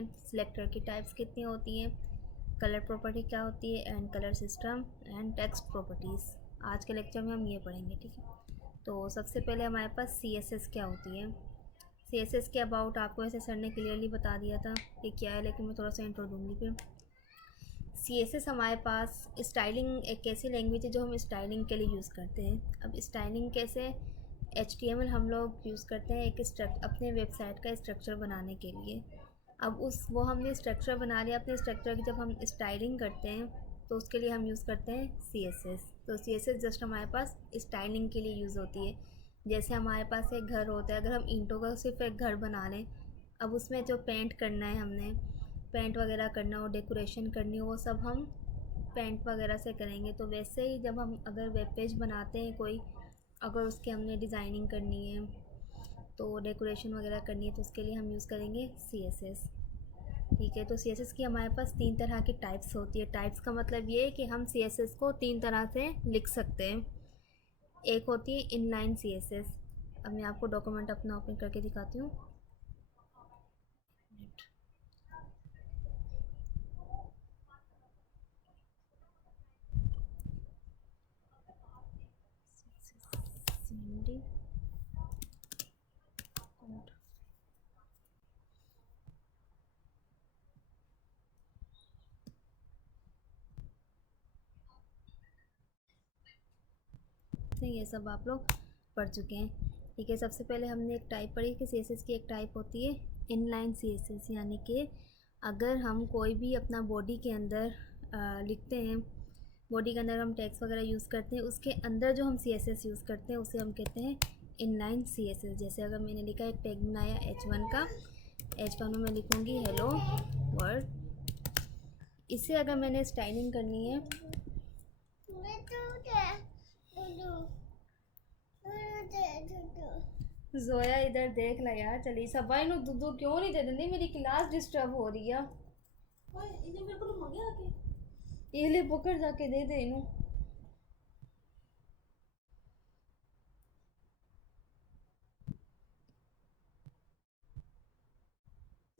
हैं, सिलेक्टर की टाइप्स कितनी होती हैं, कलर प्रॉपर्टी क्या होती है, and colour system and text properties. आज के लेक्चर में हम ये पढ़ेंगे, ठीक है। तो सबसे पहले हमारे पास CSS क्या होती है। CSS के अबाउट आपको ऐसे सर ने क्लियरली बता दिया था कि क्या है, लेकिन मैं थोड़ा सा इंट्रो दूँगी फिर। CSS हमारे पास स्टाइलिंग एक ऐसी लैंग्वेज है जो हम स्टाइलिंग के लिए यूज़ करते हैं। अब स्टाइलिंग कैसे, HTML हम लोग यूज़ करते हैं एक अपने वेबसाइट का स्ट्रक्चर बनाने के लिए। अब वो हमने स्ट्रक्चर बना लिया, अपने स्ट्रक्चर की जब हम स्टाइलिंग करते हैं तो उसके लिए हम यूज़ करते हैं CSS। तो CSS जस्ट हमारे पास स्टाइलिंग के लिए यूज़ होती है। जैसे हमारे पास एक घर होता है, अगर हम ईंटों का सिर्फ एक घर बना लें, अब उसमें जो पेंट करना है, हमने पेंट वगैरह करना हो, डेकोरेशन करनी हो, वो सब हम पेंट वगैरह से करेंगे। तो वैसे ही जब हम अगर वेब पेज बनाते हैं कोई, अगर उसके हमने डिज़ाइनिंग करनी है तो डेकोरेशन वगैरह करनी है, तो उसके लिए हम यूज़ करेंगे CSS, ठीक है। तो CSS की हमारे पास 3 तरह की टाइप्स होती है। टाइप्स का मतलब ये है कि हम CSS को 3 तरह से लिख सकते हैं। एक होती है इनलाइन CSS। अब मैं आपको डॉक्यूमेंट अपना ओपन करके दिखाती हूँ। ये सब आप लोग पढ़ चुके हैं, ठीक है। सबसे पहले हमने एक टाइप पढ़ी कि CSS की एक टाइप होती है इनलाइन CSS, यानी कि अगर हम कोई भी अपना बॉडी के अंदर लिखते हैं, बॉडी के अंदर हम टैग्स वगैरह यूज़ करते हैं, उसके अंदर जो हम CSS यूज़ करते हैं उसे हम कहते हैं इनलाइन CSS। जैसे अगर मैंने लिखा एक टैग बनाया H1 का, H1 में मैं लिखूँगी हेलो वर्ल्ड। इसे अगर मैंने स्टाइलिंग करनी है, जोया इधर देख ला यार, चली सबाई नु दूध क्यों नहीं दे देंदी, मेरी क्लास डिस्टर्ब हो रही है। इन्हें मेरे को मंगे आके ये ले पकड़ जाके दे दे इनु।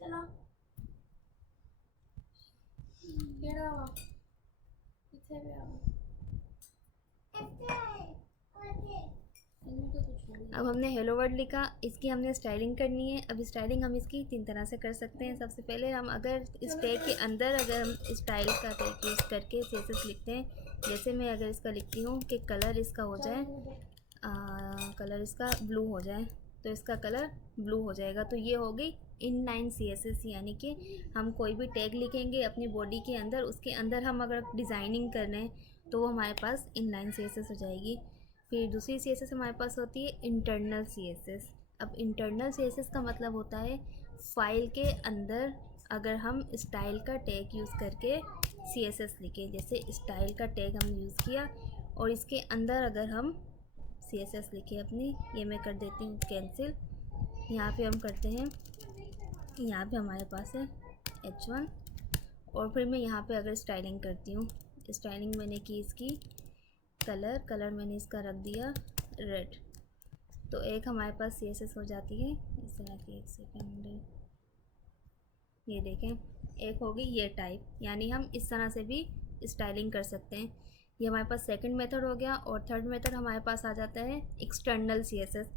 चला केड़ा वा किथे पे आ। अब हमने हेलो वर्ड लिखा, इसकी हमने स्टाइलिंग करनी है। अब स्टाइलिंग हम इसकी 3 तरह से कर सकते हैं। सबसे पहले हम अगर इस टैग के अंदर अगर हम स्टाइल का टैग यूज़ करके CSS लिखते हैं, जैसे मैं अगर इसका लिखती हूँ कि कलर इसका हो जाए कलर इसका ब्लू हो जाए, तो इसका कलर ब्लू हो जाएगा। तो ये हो गई इनलाइन CSS, यानी कि हम कोई भी टैग लिखेंगे अपनी बॉडी के अंदर, उसके अंदर हम अगर डिज़ाइनिंग कर रहे हैं तो वो हमारे पास इनलाइन CSS हो जाएगी। फिर दूसरी CSS हमारे पास होती है इंटरनल CSS। अब इंटरनल CSS का मतलब होता है फाइल के अंदर अगर हम स्टाइल का टैग यूज़ करके CSS लिखें, जैसे स्टाइल का टैग हमने यूज़ किया और इसके अंदर अगर हम CSS लिखें अपनी, ये मैं कर देती हूँ कैंसिल। यहाँ पे हम करते हैं, यहाँ पे हमारे पास है H1 और फिर मैं यहाँ पे अगर स्टाइलिंग करती हूँ, स्टाइलिंग मैंने की इसकी कलर मैंने इसका रख दिया रेड, तो एक हमारे पास CSS हो जाती है इस तरह की। एक सेकेंड, ये देखें एक हो गई ये टाइप, यानी हम इस तरह से भी स्टाइलिंग कर सकते हैं। ये हमारे पास सेकंड मेथड हो गया। और थर्ड मेथड हमारे पास आ जाता है एक्सटर्नल CSS।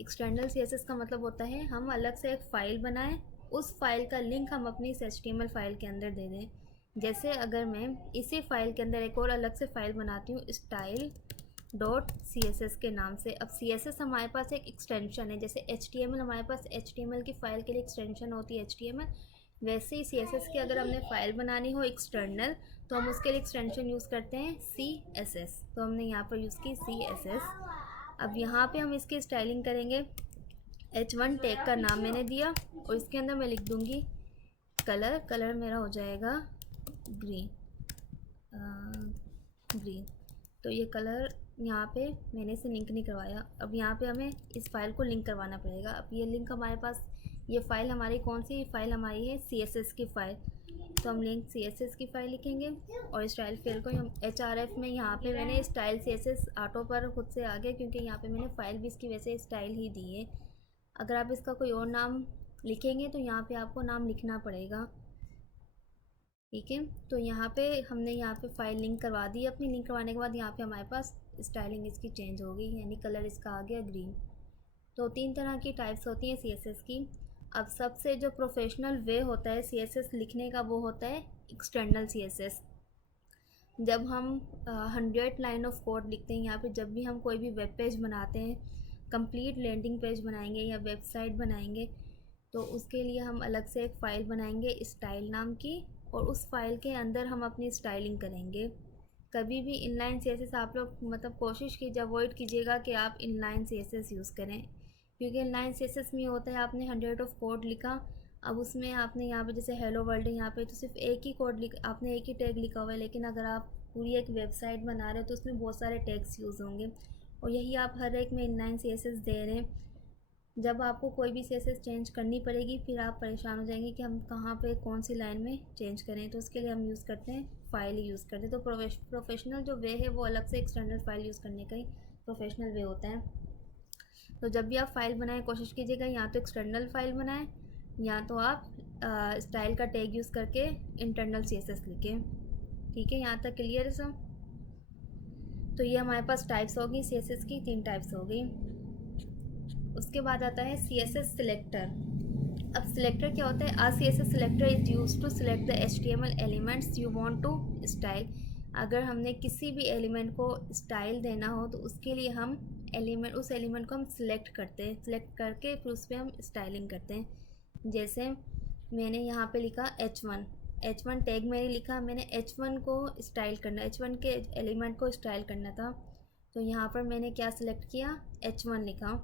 एक्सटर्नल CSS का मतलब होता है हम अलग से एक फ़ाइल बनाएं, उस फाइल का लिंक हम अपनी इस HTML फाइल के अंदर दे दें। जैसे अगर मैं इसी फाइल के अंदर एक और अलग से फ़ाइल बनाती हूँ style.css के नाम से। अब CSS हमारे पास एक एक्सटेंशन है, जैसे HTML हमारे पास HTML की फ़ाइल के लिए एक्सटेंशन होती है HTML, वैसे ही CSS की अगर हमने फ़ाइल बनानी हो एक्सटर्नल तो हम उसके लिए एक्सटेंशन यूज़ करते हैं CSS। तो हमने यहाँ पर यूज़ की CSS। अब यहाँ पे हम इसकी स्टाइलिंग करेंगे। H1 टैग का नाम मैंने दिया और इसके अंदर मैं लिख दूँगी कलर मेरा हो जाएगा ग्रीन। तो ये कलर यहाँ पे मैंने इसे लिंक नहीं करवाया। अब यहाँ पे हमें इस फाइल को लिंक करवाना पड़ेगा। अब ये लिंक हमारे पास, ये फ़ाइल हमारी कौन सी फ़ाइल हमारी है, CSS की फ़ाइल। तो हम लिंक CSS की फ़ाइल लिखेंगे और स्टाइल फाइल को हम HRF में, यहाँ पे मैंने स्टाइल CSS ऑटो पर खुद से आ गया क्योंकि यहाँ पे मैंने फ़ाइल भी इसकी वैसे स्टाइल ही दी है। अगर आप इसका कोई और नाम लिखेंगे तो यहाँ पे आपको नाम लिखना पड़ेगा, ठीक है। तो यहाँ पे हमने यहाँ पे फाइल लिंक करवा दी। अपनी लिंक करवाने के बाद यहाँ पे हमारे पास स्टाइलिंग इसकी चेंज हो गई, यानी कलर इसका आ गया ग्रीन। तो 3 तरह की टाइप्स होती हैं CSS की। अब सबसे जो प्रोफेशनल वे होता है CSS लिखने का वो होता है एक्सटर्नल CSS। जब हम 100 लाइन ऑफ कोड लिखते हैं यहाँ पे, जब भी हम कोई भी वेब पेज बनाते हैं, कंप्लीट लैंडिंग पेज बनाएंगे या वेबसाइट बनाएंगे, तो उसके लिए हम अलग से एक फ़ाइल बनाएंगे स्टाइल नाम की, और उस फाइल के अंदर हम अपनी स्टाइलिंग करेंगे। कभी भी इनलाइन CSS आप लोग मतलब कोशिश कीजिए, अवॉइड कीजिएगा कि आप इनलाइन CSS यूज़ करें, क्योंकि इनलाइन CSS में होता है आपने 100 ऑफ कोड लिखा, अब उसमें आपने यहाँ पे जैसे हेलो वर्ल्ड है, यहाँ पे तो सिर्फ एक ही कोड आपने एक ही टैग लिखा हुआ है, लेकिन अगर आप पूरी एक वेबसाइट बना रहे हो तो उसमें बहुत सारे टैग्स यूज़ होंगे, और यही आप हर एक में इनलाइन CSS दे रहे हैं। जब आपको कोई भी CSS चेंज करनी पड़ेगी फिर आप परेशान हो जाएंगे कि हम कहाँ पे कौन सी लाइन में चेंज करें, तो उसके लिए हम यूज़ करते हैं फ़ाइल ही यूज़ करते हैं। तो प्रोफेशनल जो वे है वो अलग से एक्सटर्नल फाइल यूज़ करने का ही प्रोफेशनल वे होता है। तो जब भी आप फाइल बनाएं कोशिश कीजिएगा या तो एक्सटर्नल फाइल बनाएं या तो आप स्टाइल का टैग यूज़ करके इंटरनल CSS लिखें, ठीक है। यहाँ तक क्लियर है सब? तो ये हमारे पास टाइप्स होगी CSS की, 3 टाइप्स हो गई। उसके बाद आता है CSS सिलेक्टर। अब सिलेक्टर क्या होता है? A CSS selector is use to select the HTML elements you want to style. अगर हमने किसी भी एलिमेंट को स्टाइल देना हो तो उसके लिए हम उस एलिमेंट को हम सिलेक्ट करते हैं, सिलेक्ट करके फिर उस पर हम स्टाइलिंग करते हैं। जैसे मैंने यहाँ पे लिखा H1 टैग मैंने लिखा, मैंने H1 को स्टाइल करना, H1 के एलिमेंट को स्टाइल करना था, तो यहाँ पर मैंने क्या सिलेक्ट किया? H1 लिखा,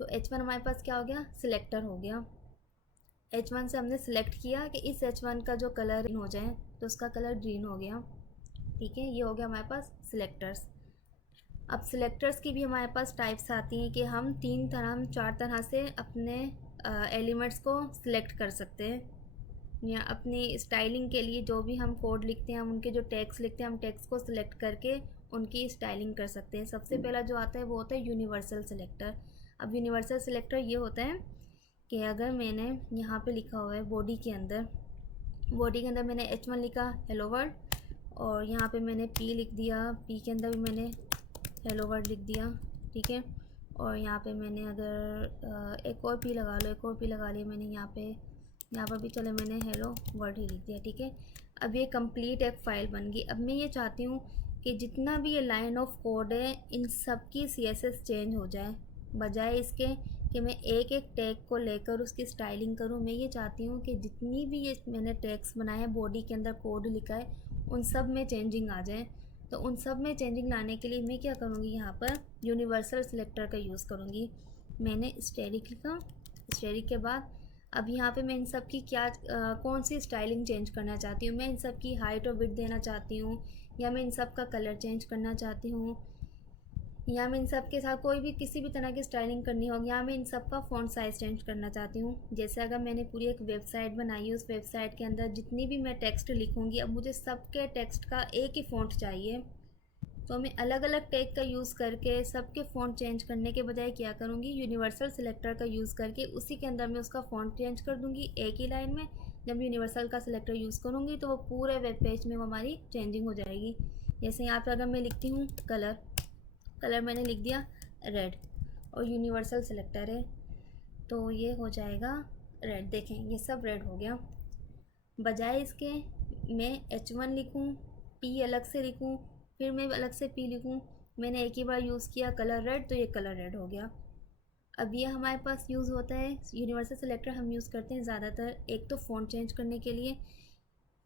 तो H1 हमारे पास क्या हो गया? सिलेक्टर हो गया। H1 से हमने सिलेक्ट किया कि इस H1 का जो कलर ग्रीन हो जाए, तो उसका कलर ग्रीन हो गया, ठीक है। ये हो गया हमारे पास सिलेक्टर्स। अब सिलेक्टर्स की भी हमारे पास टाइप्स आती हैं कि हम 4 तरह से अपने एलिमेंट्स को सिलेक्ट कर सकते हैं, या अपनी स्टाइलिंग के लिए जो भी हम कोड लिखते हैं, हम उनके जो टैग्स लिखते हैं, हम टैग्स को सिलेक्ट करके उनकी स्टाइलिंग कर सकते हैं। सबसे पहला जो आता है वो होता है यूनिवर्सल सिलेक्टर। अब यूनिवर्सल सिलेक्टर ये होता है कि अगर मैंने यहाँ पे लिखा हुआ है बॉडी के अंदर मैंने H1 लिखा हेलो वर्ल्ड, और यहाँ पे मैंने P लिख दिया, P के अंदर भी मैंने हेलो वर्ल्ड लिख दिया, ठीक है। और यहाँ पे मैंने अगर एक और P लगा लो, एक और P लगा लिया मैंने यहाँ पर भी चलो मैंने हेलो वर्ल्ड ही लिख दिया, ठीक है। अब ये कंप्लीट एक फ़ाइल बन गई। अब मैं ये चाहती हूँ कि जितना भी ये लाइन ऑफ कोड है इन सब की CSS चेंज हो जाए, बजाय इसके कि मैं एक एक टैग को लेकर उसकी स्टाइलिंग करूं। मैं ये चाहती हूँ कि जितनी भी ये मैंने टैग्स बनाए हैं, बॉडी के अंदर कोड लिखा है, उन सब में चेंजिंग आ जाए। तो उन सब में चेंजिंग लाने के लिए मैं क्या करूँगी? यहाँ पर यूनिवर्सल सिलेक्टर का यूज़ करूँगी। मैंने स्टैटिक लिखा, स्टैटिक के बाद अब यहाँ पे मैं इन सब की कौन सी स्टाइलिंग चेंज करना चाहती हूँ। मैं इन सब की हाइट और विड्थ देना चाहती हूँ, या मैं इन सब का कलर चेंज करना चाहती हूँ, या मैं इन सब के साथ कोई भी किसी भी तरह की स्टाइलिंग करनी होगी, या मैं इन सब का फ़ॉन्ट साइज़ चेंज करना चाहती हूँ। जैसे अगर मैंने पूरी एक वेबसाइट बनाई है, उस वेबसाइट के अंदर जितनी भी मैं टेक्स्ट लिखूँगी, अब मुझे सबके टेक्स्ट का एक ही फ़ॉन्ट चाहिए, तो मैं अलग अलग टैग का यूज़ करके सबके फ़ॉन्ट चेंज करने के बजाय क्या करूँगी? यूनिवर्सल सिलेक्टर का यूज़ करके उसी के अंदर मैं उसका फ़ॉन्ट चेंज कर दूँगी एक ही लाइन में। जब यूनिवर्सल का सिलेक्टर यूज़ करूँगी तो वो पूरे वेब पेज में वो हमारी चेंजिंग हो जाएगी। जैसे यहाँ पर अगर मैं लिखती हूँ कलर मैंने लिख दिया रेड, और यूनिवर्सल सिलेक्टर है तो ये हो जाएगा रेड। देखें ये सब रेड हो गया। बजाय इसके मैं H1 लिखूँ, P अलग से लिखूँ, फिर मैं अलग से P लिखूँ, मैंने एक ही बार यूज़ किया कलर रेड, तो ये कलर रेड हो गया। अब ये हमारे पास यूज़ होता है यूनिवर्सल सिलेक्टर हम यूज़ करते हैं ज़्यादातर एक तो फ़ॉन्ट चेंज करने के लिए,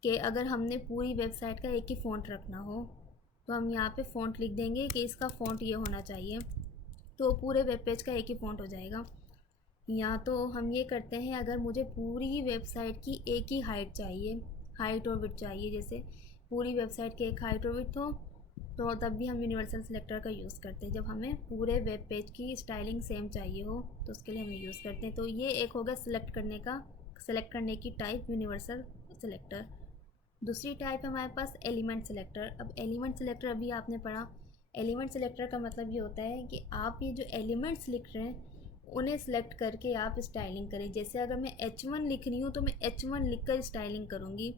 कि अगर हमने पूरी वेबसाइट का एक ही फ़ॉन्ट रखना हो तो हम यहाँ पे फ़ॉन्ट लिख देंगे कि इसका फ़ॉन्ट ये होना चाहिए, तो पूरे वेब पेज का एक ही फ़ॉन्ट हो जाएगा। या तो हम ये करते हैं अगर मुझे पूरी वेबसाइट की एक ही हाइट चाहिए, हाइट और विड्थ चाहिए, जैसे पूरी वेबसाइट की एक हाइट और विड्थ हो, तो तब भी हम यूनिवर्सल सिलेक्टर का यूज़ करते हैं। जब हमें पूरे वेब पेज की स्टाइलिंग सेम चाहिए हो तो उसके लिए हम यूज़ करते हैं। तो ये एक होगा सेलेक्ट करने की टाइप यूनिवर्सल सिलेक्टर। दूसरी टाइप है हमारे पास एलिमेंट सिलेक्टर। अब एलिमेंट सिलेक्टर अभी आपने पढ़ा, एलिमेंट सिलेक्टर का मतलब ये होता है कि आप ये जो एलिमेंट्स लिख रहे हैं उन्हें सेलेक्ट करके आप स्टाइलिंग करें। जैसे अगर मैं H1 लिख रही हूँ तो मैं H1 लिख कर स्टाइलिंग करूँगी।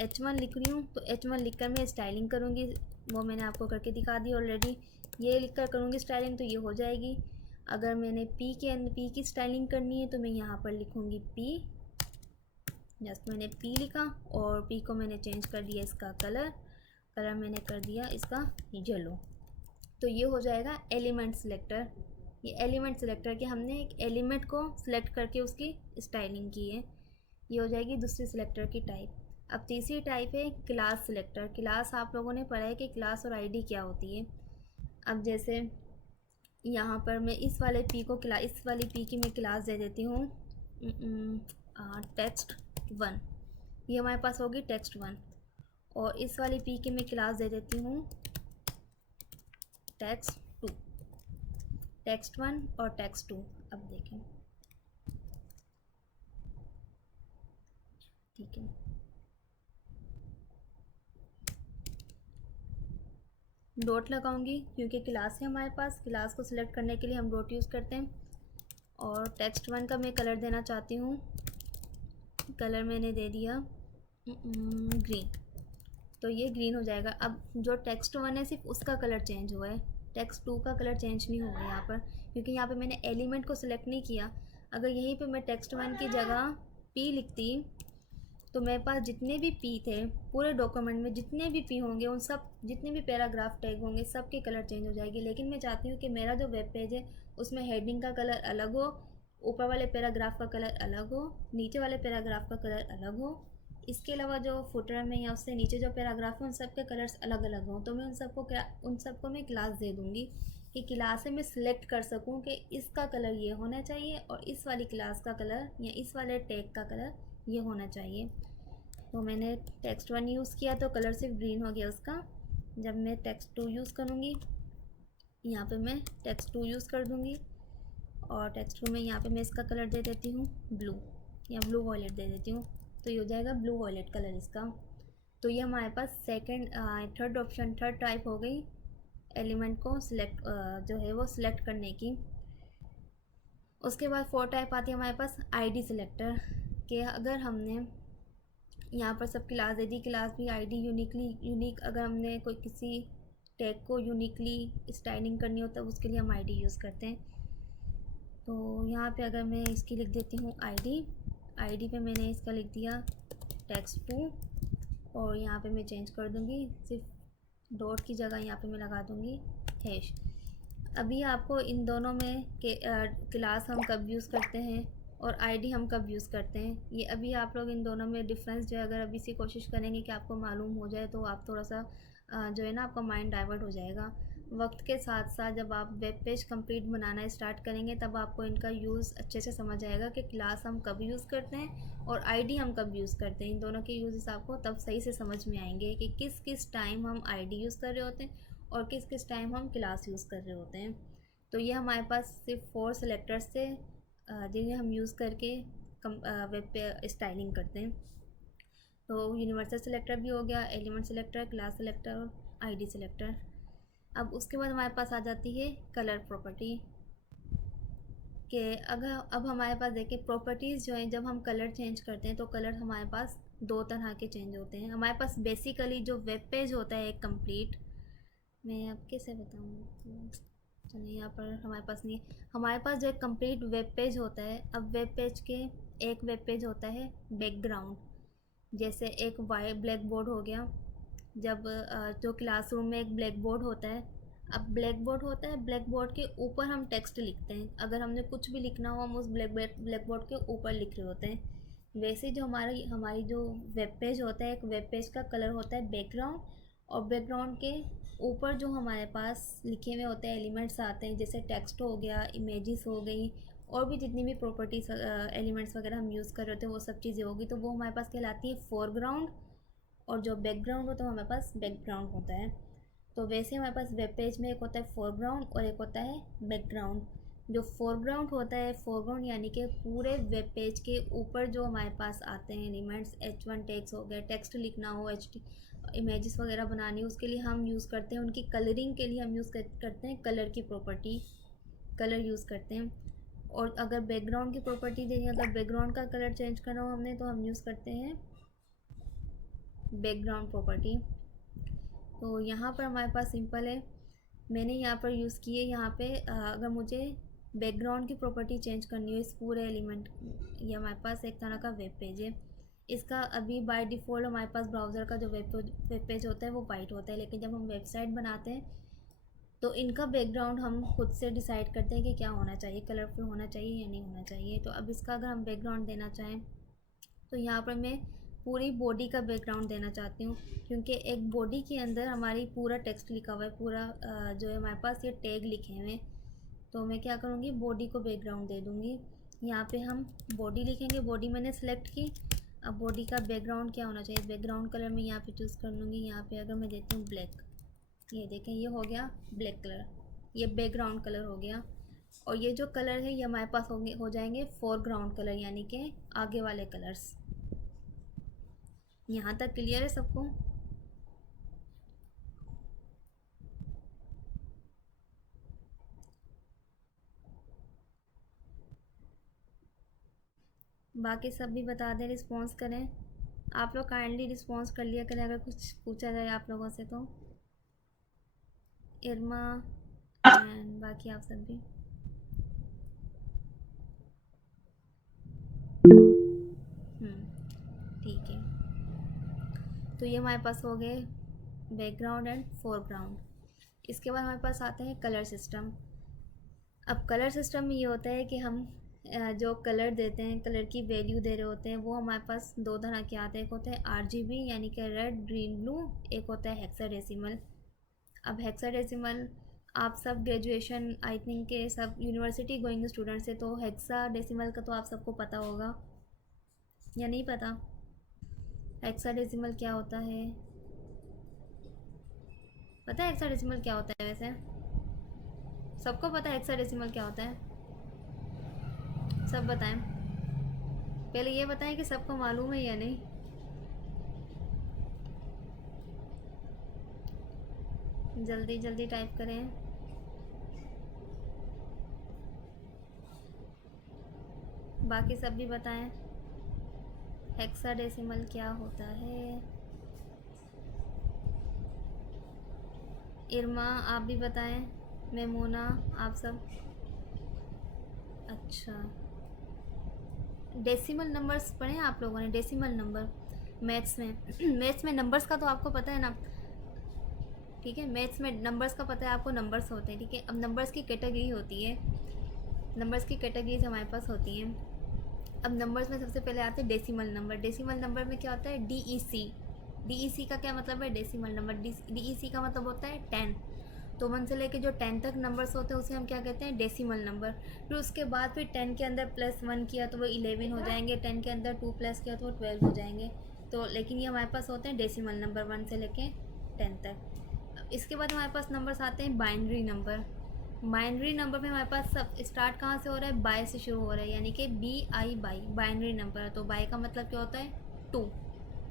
H1 लिख रही हूँ तो H1 लिख कर मैं स्टाइलिंग करूँगी, वो मैंने आपको करके दिखा दी ऑलरेडी। ये लिख कर करूँगी स्टाइलिंग तो ये हो जाएगी। अगर मैंने P की स्टाइलिंग करनी है तो मैं यहाँ पर लिखूँगी P, जस्ट मैंने P लिखा और P को मैंने चेंज कर दिया इसका कलर मैंने कर दिया इसका येलो। तो ये हो जाएगा एलिमेंट सिलेक्टर। ये एलिमेंट सिलेक्टर के हमने एक एलिमेंट को सिलेक्ट करके उसकी स्टाइलिंग की है। ये हो जाएगी दूसरी सिलेक्टर की टाइप। अब तीसरी टाइप है क्लास सिलेक्टर। क्लास आप लोगों ने पढ़ा है कि क्लास और आईडी क्या होती है। अब जैसे यहाँ पर मैं इस वाले पी की मैं क्लास दे देती हूँ text1। ये हमारे पास होगी text1। और इस वाली पी की मैं क्लास दे देती हूँ text2। text1 और text2। अब देखें, ठीक है, डॉट लगाऊंगी क्योंकि क्लास है हमारे पास। क्लास को सिलेक्ट करने के लिए हम डॉट यूज़ करते हैं। और text1 का मैं कलर देना चाहती हूँ, कलर मैंने दे दिया ग्रीन। तो ये ग्रीन हो जाएगा। अब जो text1 है सिर्फ उसका कलर चेंज हुआ है, text2 का कलर चेंज नहीं हुआ यहाँ पर, क्योंकि यहाँ पे मैंने एलिमेंट को सिलेक्ट नहीं किया। अगर यहीं पे मैं text1 की जगह P लिखती तो मेरे पास जितने भी P थे पूरे डॉक्यूमेंट में, जितने भी P होंगे उन सब, जितने भी पैराग्राफ टैग होंगे सब के कलर चेंज हो जाएगी। लेकिन मैं चाहती हूँ कि मेरा जो वेब पेज है उसमें हेडिंग का कलर अलग हो, ऊपर वाले पैराग्राफ का कलर अलग हो, नीचे वाले पैराग्राफ का कलर अलग हो। इसके अलावा जो फुटर में या उससे नीचे जो पैराग्राफ है उन सब के कलर्स अलग अलग हों। तो मैं उन सबको मैं क्लास दे दूँगी कि क्लास से मैं सिलेक्ट कर सकूँ कि इसका कलर ये होना चाहिए और इस वाली क्लास का कलर या इस वाले टैग का कलर ये होना चाहिए। तो मैंने text1 यूज़ किया तो कलर सिर्फ ग्रीन हो गया उसका। जब मैं text2 यूज़ करूँगी, यहाँ पे मैं text2 यूज़ कर दूँगी और text2 में यहाँ पे मैं इसका कलर दे देती हूँ ब्लू या ब्लू वॉयलेट दे देती हूँ। तो ये हो जाएगा ब्लू वॉयलेट कलर इसका। तो ये हमारे पास थर्ड टाइप हो गई एलिमेंट को सिलेक्ट जो है वो सिलेक्ट करने की। उसके बाद फोर्थ टाइप आती है हमारे पास आईडी सिलेक्टर के। अगर हमने यहाँ पर सब क्लास दे दी, क्लास भी आईडी यूनिक अगर हमने कोई किसी टैग को यूनिकली स्टाइलिंग करनी हो तो उसके लिए हम आईडी यूज़ करते हैं। तो यहाँ पे अगर मैं इसकी लिख देती हूँ आईडी पे मैंने इसका लिख दिया text2 और यहाँ पे मैं चेंज कर दूँगी, सिर्फ डॉट की जगह यहाँ पे मैं लगा दूँगी हैश। अभी आपको इन दोनों में क्लास हम कब यूज़ करते हैं और आईडी हम कब यूज़ करते हैं, ये अभी आप लोग इन दोनों में डिफरेंस जो है अगर अभी से कोशिश करेंगे कि आपको मालूम हो जाए तो आप थोड़ा सा जो है ना आपका माइंड डाइवर्ट हो जाएगा। वक्त के साथ साथ जब आप वेब पेज कंप्लीट बनाना स्टार्ट करेंगे तब आपको इनका यूज़ अच्छे से समझ आएगा कि क्लास हम कब यूज़ करते हैं और आईडी हम कब यूज़ करते हैं। इन दोनों के यूज़ आपको तब सही से समझ में आएंगे कि किस किस टाइम हम आईडी यूज़ कर रहे होते हैं और किस किस टाइम हम क्लास यूज़ कर रहे होते हैं। तो ये हमारे पास सिर्फ 4 सेलेक्टर्स थे जिन्हें हम यूज़ करके वेब पे स्टाइलिंग करते हैं। तो यूनिवर्सल सिलेक्टर भी हो गया, एलिमेंट सिलेक्टर, क्लास सिलेक्टर और आईडी सिलेक्टर। अब उसके बाद हमारे पास आ जाती है कलर प्रॉपर्टी के। अगर अब हमारे पास देखिए प्रॉपर्टीज़ जो हैं, जब हम कलर चेंज करते हैं तो कलर हमारे पास 2 तरह के चेंज होते हैं। हमारे पास बेसिकली जो वेब पेज होता है एक कंप्लीट, मैं अब कैसे बताऊँ, चलिए यहाँ पर हमारे पास नहीं, हमारे पास जो एक कंप्लीट वेब पेज होता है। अब वेब पेज के एक वेब पेज होता है बैकग्राउंड, जैसे एक वाइट ब्लैक बोर्ड हो गया। जब जो क्लासरूम में एक ब्लैक बोर्ड होता है, अब ब्लैक बोर्ड होता है, ब्लैक बोर्ड के ऊपर हम टेक्स्ट लिखते हैं। अगर हमने कुछ भी लिखना हो हम उस ब्लैक बोर्ड के ऊपर लिख रहे होते हैं। वैसे जो हमारी जो वेब पेज होता है, एक वेब पेज का कलर होता है बैकग्राउंड, और बैकग्राउंड के ऊपर जो हमारे पास लिखे हुए होते हैं एलिमेंट्स आते हैं, जैसे टेक्स्ट हो गया, इमेजेस हो गई, और भी जितनी भी प्रॉपर्टीज एलिमेंट्स वगैरह हम यूज़ कर रहे होते हैं वो सब चीज़ें होगी, तो वो हमारे पास कहलाती है फोरग्राउंड। और जो बैकग्राउंड होता है हमारे पास बैकग्राउंड होता है। तो वैसे हमारे पास वेब पेज में एक होता है फोरग्राउंड और एक होता है बैकग्राउंड। जो फोरग्राउंड होता है, फोरग्राउंड यानी कि पूरे वेब पेज के ऊपर जो हमारे पास आते हैं एलिमेंट्स, H1 टैग्स हो गए, टेक्स्ट लिखना हो, इमेजेस वगैरह बनानी हो, उसके लिए हम यूज़ करते हैं, उनकी कलरिंग के लिए हम यूज़ करते हैं कलर की प्रॉपर्टी। कलर यूज़ करते हैं। और अगर बैकग्राउंड की प्रॉपर्टी देनी है, अगर बैकग्राउंड का कलर चेंज करना हो हमने, तो हम यूज़ करते हैं बैकग्राउंड प्रॉपर्टी। तो यहाँ पर हमारे पास सिंपल है, मैंने यहाँ पर यूज़ की है। यहाँ पे अगर मुझे बैकग्राउंड की प्रॉपर्टी चेंज करनी हो इस पूरे एलिमेंट, ये हमारे पास एक तरह का वेब पेज है। इसका अभी बाय डिफ़ॉल्ट हमारे पास ब्राउज़र का जो वेब पेज होता है वो वाइट होता है, लेकिन जब हम वेबसाइट बनाते हैं तो इनका बैकग्राउंड हम खुद से डिसाइड करते हैं कि क्या होना चाहिए, कलरफुल होना चाहिए या नहीं होना चाहिए। तो अब इसका अगर हम बैकग्राउंड देना चाहें तो यहाँ पर मैं पूरी बॉडी का बैकग्राउंड देना चाहती हूँ, क्योंकि एक बॉडी के अंदर हमारी पूरा टेक्स्ट लिखा हुआ है, पूरा जो है हमारे पास ये टैग लिखे हुए हैं। तो मैं क्या करूँगी, बॉडी को बैकग्राउंड दे दूँगी। यहाँ पे हम बॉडी लिखेंगे, बॉडी मैंने सेलेक्ट की। अब बॉडी का बैकग्राउंड क्या होना चाहिए, बैकग्राउंड कलर मैं यहाँ पे चूज़ कर लूँगी। यहाँ पे अगर मैं देती हूँ ब्लैक, ये देखें ये हो गया ब्लैक कलर, ये बैकग्राउंड कलर हो गया। और ये जो कलर है ये हमारे पास हो जाएंगे फोरग्राउंड कलर, यानी कि आगे वाले कलर्स। यहाँ तक क्लियर है सबको? बाकी सब भी बता दें, रिस्पॉन्स करें। आप लोग काइंडली रिस्पॉन्स कर लिया करें अगर कुछ पूछा जाए आप लोगों से तो। इरमा एंड बाकी आप सब भी। ठीक है, तो ये हमारे पास हो गए बैकग्राउंड एंड फोरग्राउंड। इसके बाद हमारे पास आते हैं कलर सिस्टम। अब कलर सिस्टम में ये होता है कि हम जो कलर देते हैं, कलर की वैल्यू दे रहे होते हैं, वो हमारे पास दो तरह के आते हैं। एक होता है RGB यानी कि रेड ग्रीन ब्लू, एक होता है हेक्साडेसिमल। अब हेक्साडेसिमल आप सब ग्रेजुएशन आई थिंक के सब यूनिवर्सिटी गोइंग स्टूडेंट्स है, तो हेक्साडेसिमल का तो आप सबको पता होगा या नहीं पता? हेक्साडेसिमल क्या होता है, पता है हेक्साडेसिमल क्या होता है? वैसे सबको पता है हेक्साडेसिमल क्या होता है? सब बताएं, पहले ये बताएं कि सबको मालूम है या नहीं। जल्दी जल्दी टाइप करें। बाकी सब भी बताएं हेक्साडेसिमल क्या होता है। इरमा आप भी बताएं, मेमूना आप सब। अच्छा, डेसिमल नंबर्स पढ़े आप लोगों ने? डेसिमल नंबर मैथ्स में मैथ्स में नंबर्स का तो आपको पता है ना, ठीक है? मैथ्स में नंबर्स का पता है आपको, नंबर्स होते हैं, ठीक है? अब नंबर्स की कैटेगरी होती है, नंबर्स की कैटेगरीज हमारे पास होती हैं। अब नंबर्स में सबसे पहले आते हैं डेसिमल नंबर। डेसिमल नंबर में क्या होता है, DEC। DEC का क्या मतलब है, डेसिमल नंबर। DEC का मतलब होता है 10। तो 1 से लेके जो 10 तक नंबर्स होते हैं उसे हम क्या कहते हैं, डेसिमल नंबर। फिर उसके बाद फिर 10 के अंदर +1 किया तो वो 11 हो जाएंगे, 10 के अंदर 2 प्लस किया तो वो 12 हो जाएंगे। तो लेकिन ये हमारे पास होते हैं डेसिमल नंबर 1 से लेके 10 तक। इसके बाद हमारे पास नंबर्स आते हैं बाइनरी नंबर। बाइनरी नंबर में हमारे पास सब स्टार्ट कहाँ से हो रहा है, बाय से शुरू हो रहा है, यानी कि BI बाई बाइनरी नंबर। तो बाय का मतलब क्या होता है, 2।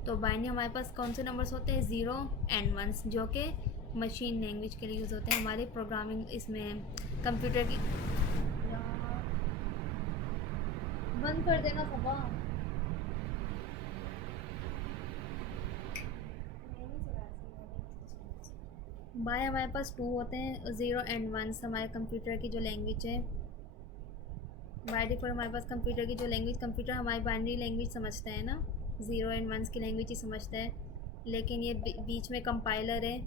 तो बाइनरी हमारे पास कौन से नंबर्स होते हैं, 0 एंड 1, जो कि मशीन लैंग्वेज के लिए यूज़ होते हैं, हमारे प्रोग्रामिंग इसमें कंप्यूटर की। बंद कर देना पापा। बाय हमारे पास 2 होते हैं, 0 एंड 1 हमारे कंप्यूटर की जो लैंग्वेज है। बाय डिफ़ॉल्ट हमारे पास कंप्यूटर की जो लैंग्वेज, कंप्यूटर हमारी बाइनरी लैंग्वेज समझता है ना, 0 एंड 1 की लैंग्वेज ही समझता है। लेकिन ये बीच में कंपाइलर है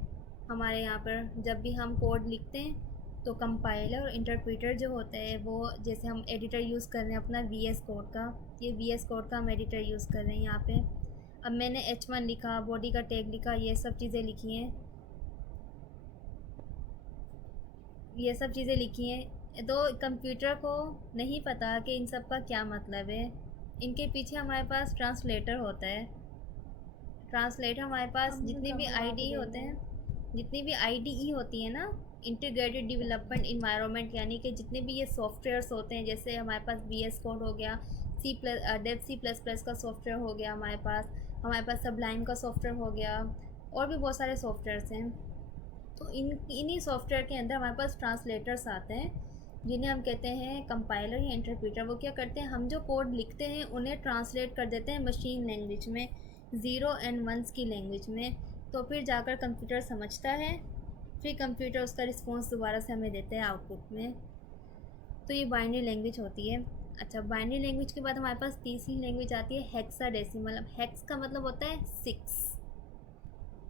हमारे यहाँ पर। जब भी हम कोड लिखते हैं तो कंपाइलर और इंटरप्रेटर जो होता है वो, जैसे हम एडिटर यूज़ कर रहे हैं अपना VS कोड का, ये VS कोड का हम एडिटर यूज़ कर रहे हैं यहाँ पे। अब मैंने H1 लिखा, बॉडी का टैग लिखा, ये सब चीज़ें लिखी हैं, ये सब चीज़ें लिखी हैं। तो कंप्यूटर को नहीं पता कि इन सब का क्या मतलब है। इनके पीछे हमारे पास ट्रांसलेटर होता है। ट्रांसलेटर हमारे पास जितने भी IDE होते हैं, जितनी भी IDE होती है ना, इंटीग्रेटेड डेवलपमेंट इन्वायरमेंट, यानी कि जितने भी ये सॉफ्टवेयर्स होते हैं, जैसे हमारे पास VS कोड हो गया, C++ का सॉफ्टवेयर हो गया हमारे पास सबलाइन का सॉफ्टवेयर हो गया, और भी बहुत सारे सॉफ्टवेयर्स हैं। तो इन्हीं सॉफ्टवेयर के अंदर हमारे पास ट्रांसलेटर्स आते हैं, जिन्हें हम कहते हैं कंपाइलर या इंटरप्रेटर। वो क्या करते हैं, हम जो कोड लिखते हैं उन्हें ट्रांसलेट कर देते हैं मशीन लैंग्वेज में, ज़ीरो एंड वंस की लैंग्वेज में। तो फिर जाकर कंप्यूटर समझता है, फिर कंप्यूटर उसका रिस्पॉन्स दोबारा से हमें देते हैं आउटपुट में। तो ये बाइनरी लैंग्वेज होती है। अच्छा, बाइनरी लैंग्वेज के बाद हमारे पास तीसरी लैंग्वेज आती है हेक्साडेसिमल। अब हेक्स का मतलब होता है 6,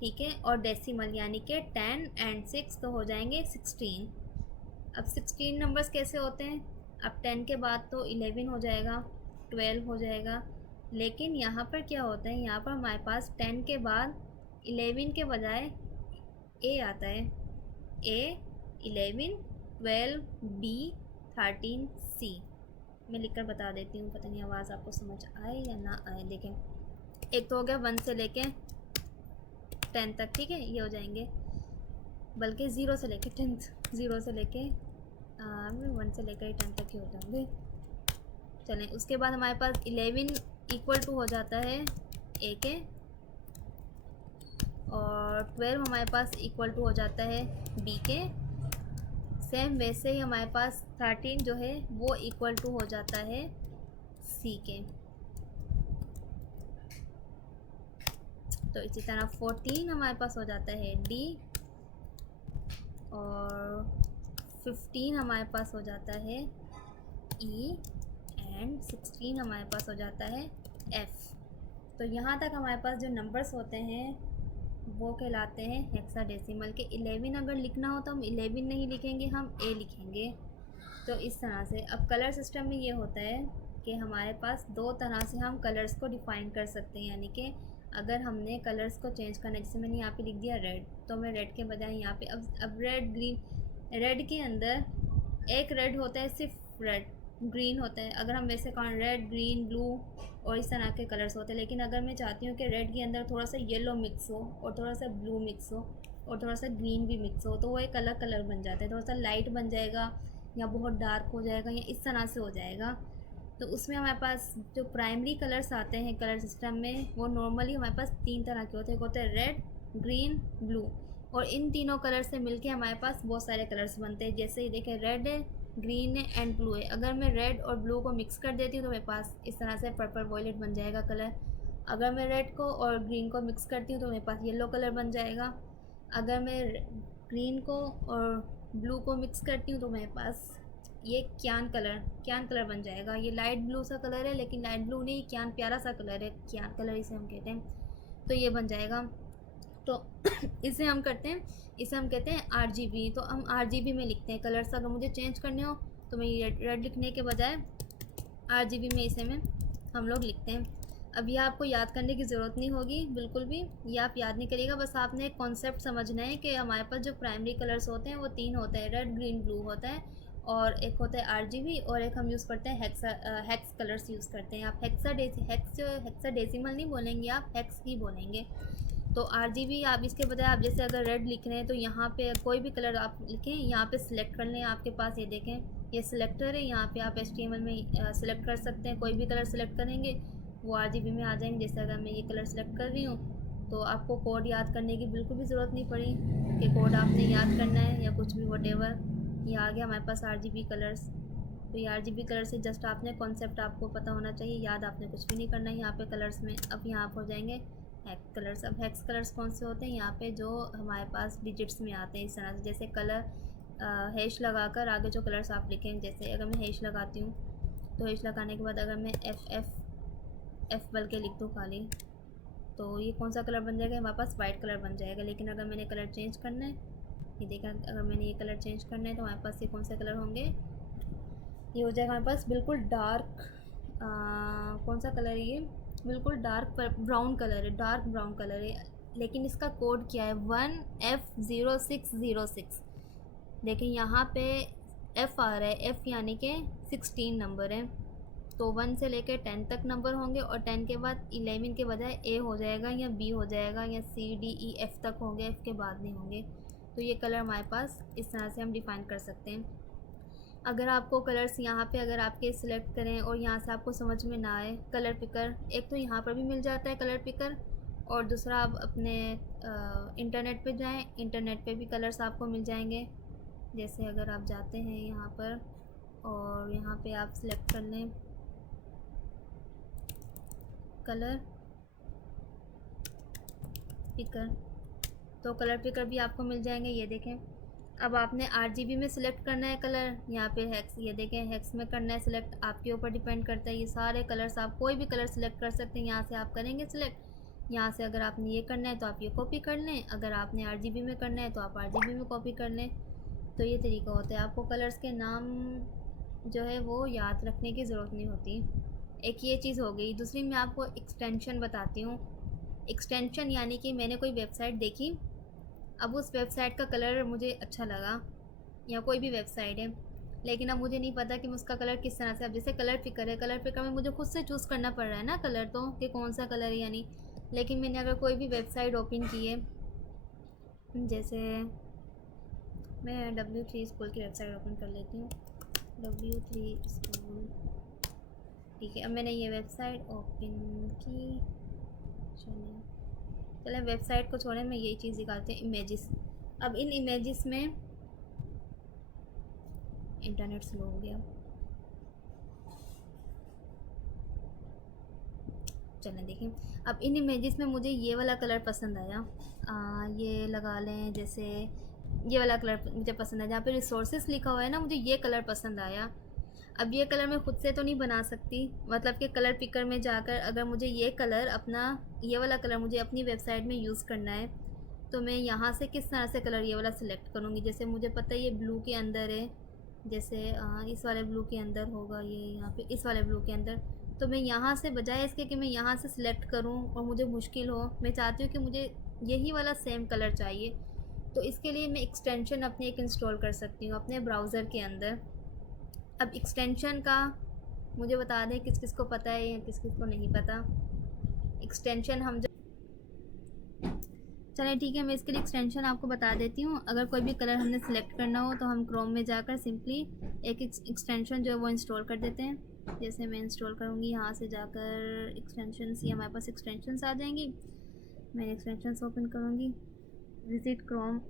ठीक है, और डेसिमल यानी कि 10 एंड 6 तो हो जाएंगे 16। अब 16 नंबर्स कैसे होते हैं, अब 10 के बाद तो 11 हो जाएगा, 12 हो जाएगा। लेकिन यहाँ पर क्या होता है, यहाँ पर हमारे पास 10 के बाद 11 के बजाय ए आता है। ए 11, 12, बी 13, सी। मैं लिखकर बता देती हूँ, पता नहीं आवाज़ आपको समझ आए या ना आए। देखें, एक तो हो गया 1 से लेके 10 तक, ठीक है, ये हो जाएंगे, बल्कि 0 से लेके 10, 0 से लेके 1 से लेकर 10 तक ही हो जाएंगे। चलें, उसके बाद हमारे पास 11 इक्वल टू हो जाता है ए के, और 12 हमारे पास इक्वल टू हो जाता है बी के। सेम वैसे ही हमारे पास 13 जो है वो इक्वल टू हो जाता है सी के। तो इसी तरह 14 हमारे पास हो जाता है डी, और 15 हमारे पास हो जाता है ई, एंड 16 हमारे पास हो जाता है एफ। तो यहाँ तक हमारे पास जो नंबर्स होते हैं वो कहलाते हैं हेक्साडेसिमल के। 11 अगर लिखना हो तो हम 11 नहीं लिखेंगे, हम ए लिखेंगे। तो इस तरह से अब कलर सिस्टम में ये होता है कि हमारे पास दो तरह से हम कलर्स को डिफ़ाइन कर सकते हैं। यानी कि अगर हमने कलर्स को चेंज करना है, जैसे मैंने यहाँ पे लिख दिया रेड, तो मैं रेड के बजाय यहाँ पे अब रेड ग्रीन, रेड के अंदर एक रेड होता है, सिर्फ रेड, ग्रीन होता है। अगर हम वैसे कौन रेड, ग्रीन, ब्लू और इस तरह के कलर्स होते हैं। लेकिन अगर मैं चाहती हूँ कि रेड के अंदर थोड़ा सा येलो मिक्स हो, और थोड़ा सा ब्लू मिक्स हो, और थोड़ा सा ग्रीन भी मिक्स हो, तो वो एक अलग कलर बन जाता है। थोड़ा सा लाइट बन जाएगा, या बहुत डार्क हो जाएगा, या इस तरह से हो जाएगा। तो उसमें हमारे पास जो प्राइमरी कलर्स आते हैं कलर सिस्टम में, वो नॉर्मली हमारे पास 3 तरह के होते हैं। एक होते हैं रेड, ग्रीन, ब्लू, और इन तीनों कलर से मिलके हमारे पास बहुत सारे कलर्स बनते हैं। जैसे ये देखें, रेड है, ग्रीन है एंड ब्लू है। अगर मैं रेड और ब्लू को मिक्स कर देती हूँ तो मेरे पास इस तरह से पर्पल वॉयलेट बन जाएगा कलर। अगर मैं रेड को और ग्रीन को मिक्स करती हूँ तो मेरे पास येलो कलर बन जाएगा। अगर मैं ग्रीन को और ब्लू को मिक्स करती हूँ तो मेरे पास ये क्यान कलर बन जाएगा। ये लाइट ब्लू सा कलर है, लेकिन लाइट ब्लू नहीं, क्यान प्यारा सा कलर है, क्यान कलर इसे हम कहते हैं। तो ये बन जाएगा। तो इसे हम करते हैं, इसे हम कहते हैं RGB। तो हम RGB में लिखते हैं कलर्स। अगर मुझे चेंज करने हो तो मैं ये रेड लिखने के बजाय RGB में इसे में हम लोग लिखते हैं। अब ये आपको याद करने की ज़रूरत नहीं होगी, बिल्कुल भी ये आप याद नहीं करिएगा। बस आपने एक कॉन्सेप्ट समझना है कि हमारे पास जो प्राइमरी कलर्स होते हैं वो 3 होते हैं, रेड, ग्रीन, ब्लू होता है, और एक होता है RGB, और एक हम यूज़ करते हैं हेक्स कलर्स यूज़ करते हैं। आप हेक्साडेसिमल नहीं बोलेंगे, आप हेक्स ही बोलेंगे। तो RGB आप इसके बजाय, आप जैसे अगर रेड लिख रहे हैं तो यहाँ पे कोई भी कलर आप लिखें, यहाँ पे सिलेक्ट कर लें। आपके पास ये देखें, ये सिलेक्टर है, यहाँ पे आप HTML में सिलेक्ट कर सकते हैं। कोई भी कलर सिलेक्ट करेंगे वो RGB में आ जाएंगे। जैसे अगर मैं ये कलर सेलेक्ट कर रही हूँ तो आपको कोड याद करने की बिल्कुल भी ज़रूरत नहीं पड़ी कि कोड आपने याद करना है या कुछ भी, वटेवर। ये आ गया हमारे पास RGB कलर्स। तो ये RGB कलर से जस्ट आपने कॉन्सेप्ट आपको पता होना चाहिए, याद आपने कुछ भी नहीं करना है यहाँ पे कलर्स में। अब यहाँ पर हो जाएंगे हेक्स कलर्स। अब हेक्स कलर्स कौन से होते हैं, यहाँ पे जो हमारे पास डिजिट्स में आते हैं इस तरह से। जैसे कलर हैश लगाकर आगे जो कलर्स आप लिखें, जैसे अगर मैं हैश लगाती हूँ तो हैश लगाने के बाद अगर मैं एफ बल के लिख दूँ खाली, तो ये कौन सा कलर बन जाएगा, हमारे पास वाइट कलर बन जाएगा। लेकिन अगर मैंने कलर चेंज करना है, ये देखा, अगर मैंने ये कलर चेंज करना है तो हमारे पास ये कौन से कलर होंगे, ये हो जाएगा हमारे पास बिल्कुल डार्क, कौन सा कलर है ये, बिल्कुल डार्क ब्राउन कलर है, डार्क ब्राउन कलर है। लेकिन इसका कोड क्या है, 1F0606। देखिए यहाँ पे F आ रहा है, F यानी कि 16 नंबर है। तो 1 से लेकर 10 तक नंबर होंगे, और 10 के बाद 11 के बजाय A हो जाएगा, या B हो जाएगा, या C, D, E, F तक होंगे, F के बाद नहीं होंगे। तो ये कलर हमारे पास इस तरह से हम डिफ़ाइन कर सकते हैं। अगर आपको कलर्स यहाँ पे अगर आपके सिलेक्ट करें और यहाँ से आपको समझ में ना आए, कलर पिकर एक तो यहाँ पर भी मिल जाता है कलर पिकर, और दूसरा आप अपने इंटरनेट पे जाएं, इंटरनेट पे भी कलर्स आपको मिल जाएंगे। जैसे अगर आप जाते हैं यहाँ पर और यहाँ पे आप सिलेक्ट कर लें कलर पिकर। तो कलर पिकर भी आपको मिल जाएंगे, ये देखें। अब आपने RGB में सिलेक्ट करना है कलर, यहाँ पे हेक्स, ये देखें हेक्स में करना है सिलेक्ट, आपके ऊपर डिपेंड करता है। ये सारे कलर्स आप कोई भी कलर सिलेक्ट कर सकते हैं, यहाँ से आप करेंगे सिलेक्ट। यहाँ से अगर आपने ये करना है तो आप ये कॉपी कर लें, अगर आपने RGB में करना है तो आप RGB में कॉपी कर लें। तो ये तरीका होता है। आपको कलर्स के नाम जो है वो याद रखने की ज़रूरत नहीं होती। एक ये चीज़ हो गई। दूसरी मैं आपको एक्सटेंशन बताती हूँ। एक्सटेंशन यानी कि मैंने कोई वेबसाइट देखी, अब उस वेबसाइट का कलर मुझे अच्छा लगा, या कोई भी वेबसाइट है, लेकिन अब मुझे नहीं पता कि मैं उसका कलर किस तरह से, अब जैसे कलर पिकर है, कलर पिकर में मुझे खुद से चूज़ करना पड़ रहा है ना कलर, तो कि कौन सा कलर है यानी। लेकिन मैंने अगर कोई भी वेबसाइट ओपन की है, जैसे मैं W3 स्कूल की वेबसाइट ओपन कर लेती हूँ, W3 स्कूल, ठीक है। अब मैंने ये वेबसाइट ओपन की, चलें वेबसाइट को छोड़ें, मैं यही चीज़ दिखाते हैं, इमेजेस। अब इन इमेजेस में इंटरनेट स्लो हो गया, चलें देखें। अब इन इमेजेस में मुझे ये वाला कलर पसंद आया, ये लगा लें, जैसे ये वाला कलर मुझे पसंद है, जहाँ पे रिसोर्सेज लिखा हुआ है ना, मुझे ये कलर पसंद आया। अब ये कलर मैं खुद से तो नहीं बना सकती, मतलब कि कलर पिकर में जाकर अगर मुझे ये कलर अपना, ये वाला कलर मुझे अपनी वेबसाइट में यूज़ करना है, तो मैं यहाँ से किस तरह से कलर ये वाला सिलेक्ट करूँगी। जैसे मुझे पता है ये ब्लू के अंदर है, जैसे इस वाले ब्लू के अंदर होगा, ये यहाँ पे इस वाले ब्लू के अंदर, तो मैं यहाँ से बजाय इसके कि मैं यहाँ से सिलेक्ट करूँ और मुझे मुश्किल हो, मैं चाहती हूँ कि मुझे यही वाला सेम कलर चाहिए। तो इसके लिए मैं एक्सटेंशन अपनी एक इंस्टॉल कर सकती हूँ अपने ब्राउज़र के अंदर। अब एक्सटेंशन का मुझे बता दें किस किस को पता है या किस किस को नहीं पता। एक्सटेंशन हम जो, चलें ठीक है, मैं इसके लिए एक्सटेंशन आपको बता देती हूँ। अगर कोई भी कलर हमने सेलेक्ट करना हो तो हम क्रोम में जाकर सिंपली एक एक्सटेंशन जो है वो इंस्टॉल कर देते हैं। जैसे मैं इंस्टॉल करूँगी, यहाँ से जाकर एक्सटेंशन, ये हमारे पास एक्सटेंशंस आ जाएंगी। मैं एक्सटेंशंस ओपन करूँगी, विजिट क्रोम,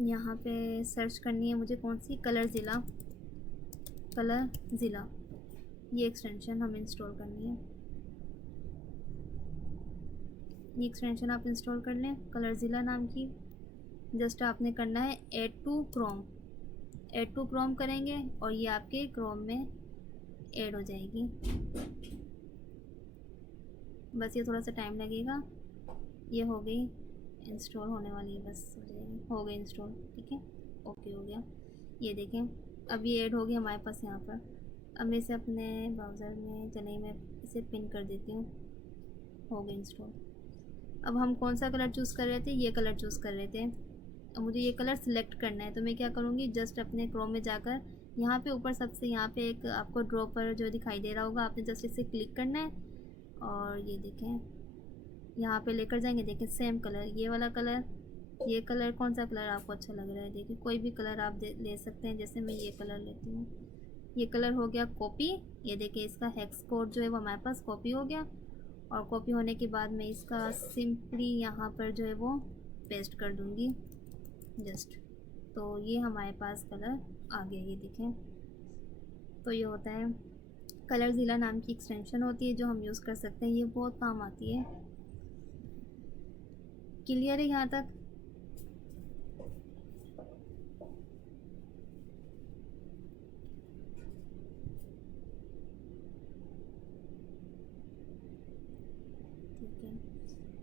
यहाँ पे सर्च करनी है मुझे कौन सी, कलर ज़िला, कलर ज़िला, ये एक्सटेंशन हमें इंस्टॉल करनी है। ये एक्सटेंशन आप इंस्टॉल कर लें, कलर ज़िला नाम की। जस्ट आपने करना है add to Chrome, add to Chrome करेंगे और ये आपके क्रोम में ऐड हो जाएगी। बस ये थोड़ा सा टाइम लगेगा, ये हो गई इंस्टॉल होने वाली है, बस हो जाएगी, हो गई इंस्टॉल, ठीक है, ओके हो गया। ये देखें अब ये ऐड हो गया हमारे पास यहाँ पर। अब मैं इसे अपने ब्राउज़र में, चलिए मैं इसे पिन कर देती हूँ, हो गई इंस्टॉल। अब हम कौन सा कलर चूज़ कर रहे थे, ये कलर चूज़ कर रहे थे। अब मुझे ये कलर सिलेक्ट करना है, तो मैं क्या करूँगी, जस्ट अपने क्रोम में जाकर यहाँ पे ऊपर सबसे यहाँ पे एक आपको ड्रॉ पर जो दिखाई दे रहा होगा, आपने जस्ट इसे क्लिक करना है और ये देखें यहाँ पे लेकर जाएंगे। देखें सेम कलर, ये वाला कलर, ये कलर, कौन सा कलर आपको अच्छा लग रहा है, देखिए कोई भी कलर आप ले सकते हैं। जैसे मैं ये कलर लेती हूँ, ये कलर हो गया कॉपी। ये देखिए इसका हेक्स कोड जो है वो हमारे पास कॉपी हो गया, और कॉपी होने के बाद मैं इसका सिंपली यहाँ पर जो है वो पेस्ट कर दूँगी जस्ट, तो ये हमारे पास कलर आ गया, ये देखें। तो ये होता है कलर ज़िला नाम की एक्सटेंशन होती है जो हम यूज़ कर सकते हैं, ये बहुत काम आती है। क्लियर है यहाँ तक? ठीक है,